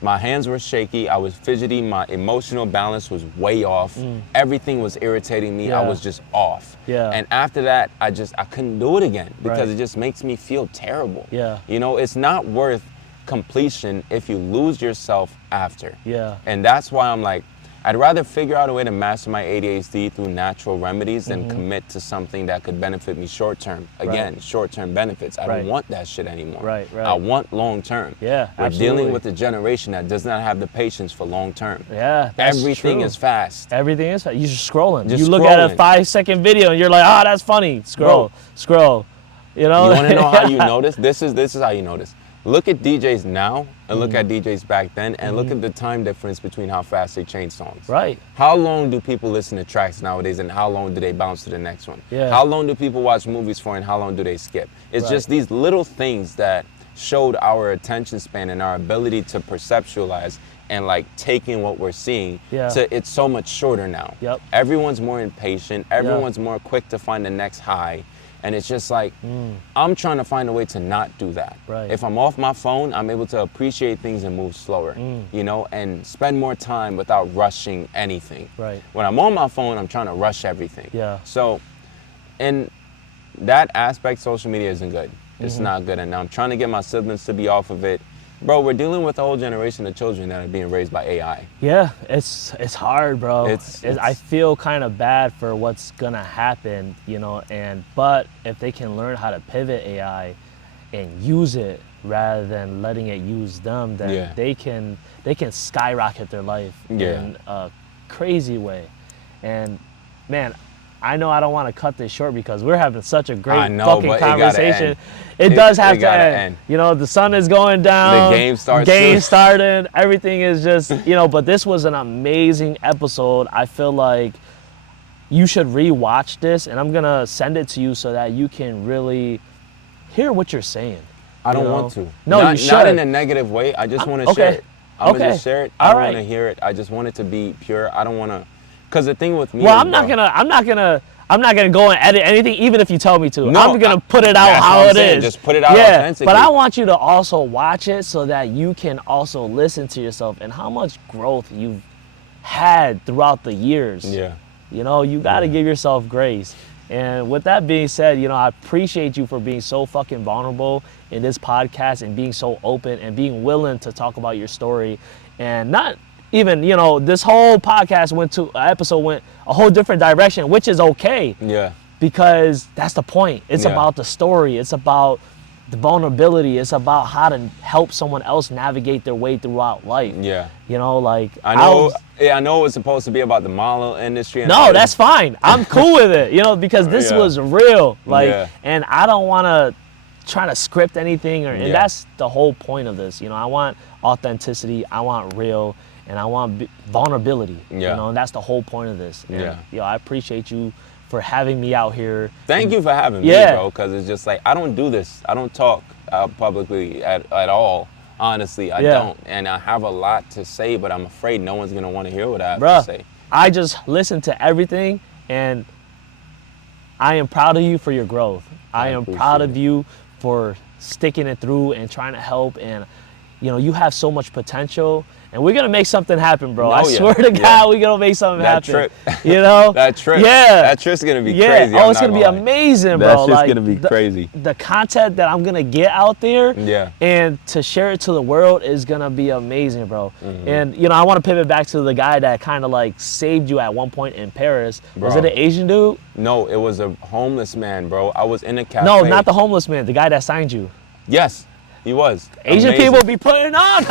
My hands were shaky. I was fidgety. My emotional balance was way off. Everything was irritating me. I was just off. Yeah. And after that, I couldn't do it again because it just makes me feel terrible. Yeah. You know, it's not worth completion if you lose yourself after. Yeah. And that's why I'm like, I'd rather figure out a way to master my ADHD through natural remedies than commit to something that could benefit me short term. Again, short-term benefits. I don't want that shit anymore. Right. I want long term. Yeah, We're absolutely. dealing with a generation that does not have the patience for long term. Yeah, that's Everything true. is fast. Everything is fast. You're just scrolling. Just you look at a scrolling. 5-second video and you're like, oh, that's funny. Scroll. You know? You want to know how you notice? This is how you notice. Look at DJs now and look at DJs back then and look at the time difference between how fast they change songs. Right. How long do people listen to tracks nowadays and how long do they bounce to the next one? Yeah. How long do people watch movies for and how long do they skip? It's just these little things that showed our attention span and our ability to perceptualize and like taking what we're seeing to it's so much shorter now. Yep. Everyone's more impatient. Everyone's more quick to find the next high. And it's just like, I'm trying to find a way to not do that. Right. If I'm off my phone, I'm able to appreciate things and move slower, you know, and spend more time without rushing anything. Right. When I'm on my phone, I'm trying to rush everything. Yeah. So in that aspect, social media isn't good. It's not good. And I'm trying to get my siblings to be off of it. Bro, we're dealing with a whole generation of children that are being raised by AI. Yeah, it's hard, bro. It's- I feel kind of bad for what's gonna happen, you know. But if they can learn how to pivot AI and use it rather than letting it use them, then Yeah. they can skyrocket their life Yeah. in a crazy way. And man, I know I don't want to cut this short because we're having such a great I know, fucking but it gotta conversation. end. It does have it to gotta end. end. You know, the sun is going down. The game starts Game soon. started. Everything is just, you know, but this was an amazing episode. I feel like you should rewatch this, and I'm going to send it to you so that you can really hear what you're saying. I don't You know? want to. No, not, you should. Not in a negative way. I just want to okay. share it. I'm Okay. gonna just share it. I All don't right. want to hear it. I just want it to be pure. I don't want to, because the thing with me. Well, is, I'm not bro, gonna go and edit anything, even if you tell me to. No, I'm gonna put it out that's how what I'm it saying. is. Just put it out yeah, authentically. but I want you to also watch it so that you can also listen to yourself and how much growth you've had throughout the years. Yeah. You know, you got to Yeah. give yourself grace. And with that being said, you know, I appreciate you for being so fucking vulnerable in this podcast and being so open and being willing to talk about your story. And not even, you know, this whole podcast episode went a whole different direction, which is okay Yeah. because that's the point. It's Yeah. about the story. It's about the vulnerability. It's about how to help someone else navigate their way throughout life. Yeah. You know, like I know. was- I know it was supposed to be about the model industry. And No, that's fine. I'm cool with it, you know, because this Yeah. was real. Like, Yeah. and I don't want to try to script anything, and Yeah. that's the whole point of this. You know, I want authenticity, I want real, and I want vulnerability. Yeah. You know, and that's the whole point of this. And, Yeah. Yo, I appreciate you for having me out here. Thank you for having me, Yeah. bro. Because it's just like I don't do this. I don't talk publicly at all. Honestly, I Yeah. don't. And I have a lot to say, but I'm afraid no one's gonna want to hear what I have Bruh, to say. I just listen to everything, and I am proud of you for your growth. I am proud appreciate of it. you for sticking it through and trying to help. And you know, you have so much potential, and we're gonna make something happen, bro. I No, yeah. swear to Yeah. God, we're gonna make something That happen. trip. You know, That trip. Yeah, That trip's gonna be yeah. crazy. Oh, I'm it's not gonna be gonna lie. amazing, bro. That's just Like, gonna be crazy. The content that I'm gonna get out there, Yeah. and to share it to the world is gonna be amazing, bro. Mm-hmm. And you know, I want to pivot back to the guy that kind of like saved you at one point in Paris. Was it Bro. an Asian dude? No, it was a homeless man, bro. I was in a cafe. No, not the homeless man. The guy that signed you. Yes, he was. Asian Amazing. people be putting on.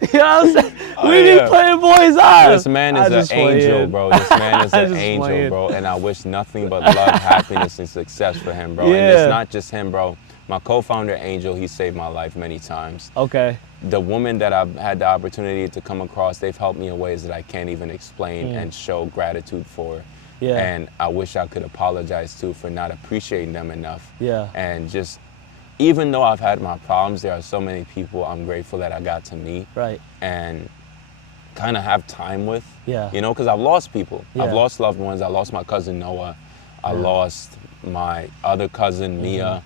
You know what I'm saying? Oh, We yeah. be putting boys on. This man I is just an angel, playing. bro. This man is I an just angel, playing. bro. And I wish nothing but love, happiness, and success for him, bro. And Yeah. it's not just him, bro. My co-founder, Angel, he saved my life many times. Okay. The woman that I've had the opportunity to come across, they've helped me in ways that I can't even explain and show gratitude for. Yeah. And I wish I could apologize too for not appreciating them enough. Yeah. And just, even though I've had my problems, there are so many people I'm grateful that I got to meet Right. and kind of have time with. Yeah. You know, because I've lost people. Yeah. I've lost loved ones. I lost my cousin Noah. I lost my other cousin Mia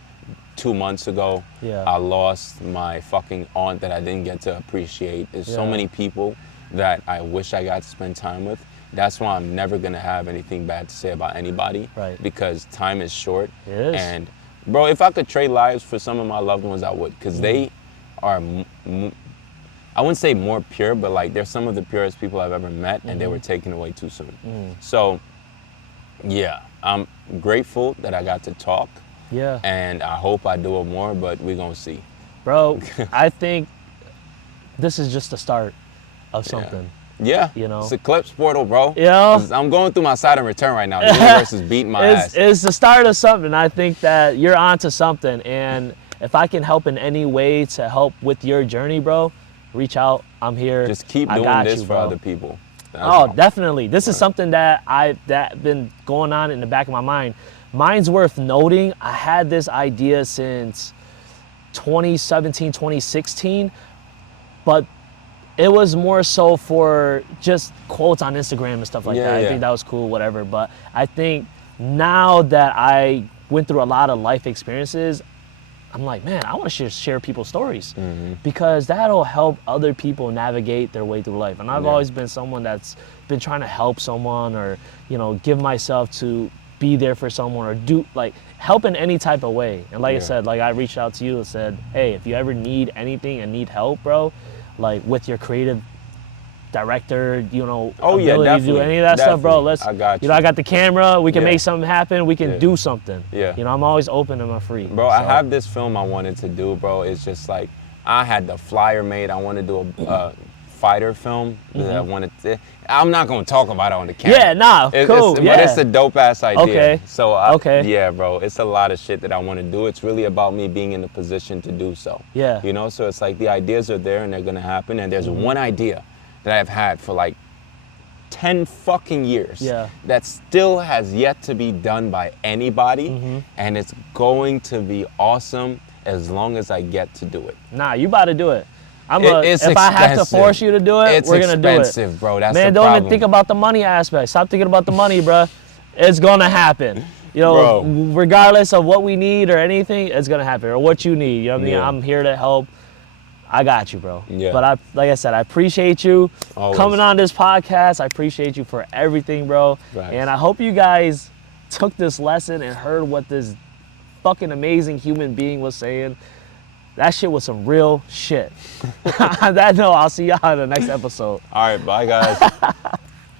2 months ago. Yeah. I lost my fucking aunt that I didn't get to appreciate. There's so Yeah. many people that I wish I got to spend time with. That's why I'm never gonna have anything bad to say about anybody. Right. Because time is short. It is. And bro, if I could trade lives for some of my loved ones, I would. Because they are, I wouldn't say more pure, but like they're some of the purest people I've ever met, and they were taken away too soon. So, yeah, I'm grateful that I got to talk, Yeah. and I hope I do it more, but we're gonna see. Bro, I think this is just the start of something. Yeah, You know? it's a Eclipse portal, bro. You know? 'Cause I'm going through my Saturn return right now. The universe is beating my ass. It's the start of something. I think that you're onto something. And if I can help in any way to help with your journey, bro, reach out. I'm here. Just keep I doing got this you, for bro. other people. That's Oh, all. definitely. This is something that that been going on in the back of my mind. Mine's worth noting. I had this idea since 2017, 2016, but it was more so for just quotes on Instagram and stuff like Yeah, that. I yeah. think that was cool, whatever. But I think now that I went through a lot of life experiences, I'm like, man, I want to share people's stories Mm-hmm. because that'll help other people navigate their way through life. And I've Yeah. always been someone that's been trying to help someone or, you know, give myself to be there for someone or do like help in any type of way. And like I Yeah. said, like I reached out to you and said, hey, if you ever need anything and need help, bro, like with your creative director, you know, Oh, yeah, ability to do definitely, any of that stuff, bro. definitely. Let's, I got you know, you. I got the camera. We can Yeah. make something happen. We can Yeah. do something. Yeah. You know, I'm always open and I'm free. Bro, I So, have this film I wanted to do, bro. It's just like, I had the flyer made. I want to do a fighter film that I wanted to. I'm not going to talk about it on the camera. Yeah, nah, cool, But yeah. it's a dope ass idea. Okay, So, okay. yeah, bro, it's a lot of shit that I want to do. It's really about me being in a position to do so. Yeah. You know, so it's like the ideas are there and they're going to happen. And there's one idea that I've had for like 10 fucking years Yeah. that still has yet to be done by anybody. And it's going to be awesome as long as I get to do it. Nah, you about to do it. It's if I have to expensive. force you to do it, It's we're gonna do it. expensive, bro. That's Man, the don't problem. even think about the money aspect. Stop thinking about the money, bro. It's gonna happen. You know, Bro. regardless of what we need or anything, it's gonna happen. Or what you need. You know what I mean? Yeah. I'm here to help. I got you, bro. Yeah. But like I said, I appreciate you Always. coming on this podcast. I appreciate you for everything, bro. Right. And I hope you guys took this lesson and heard what this fucking amazing human being was saying. That shit was some real shit. On that note, I'll see y'all in the next episode. All right, bye, guys.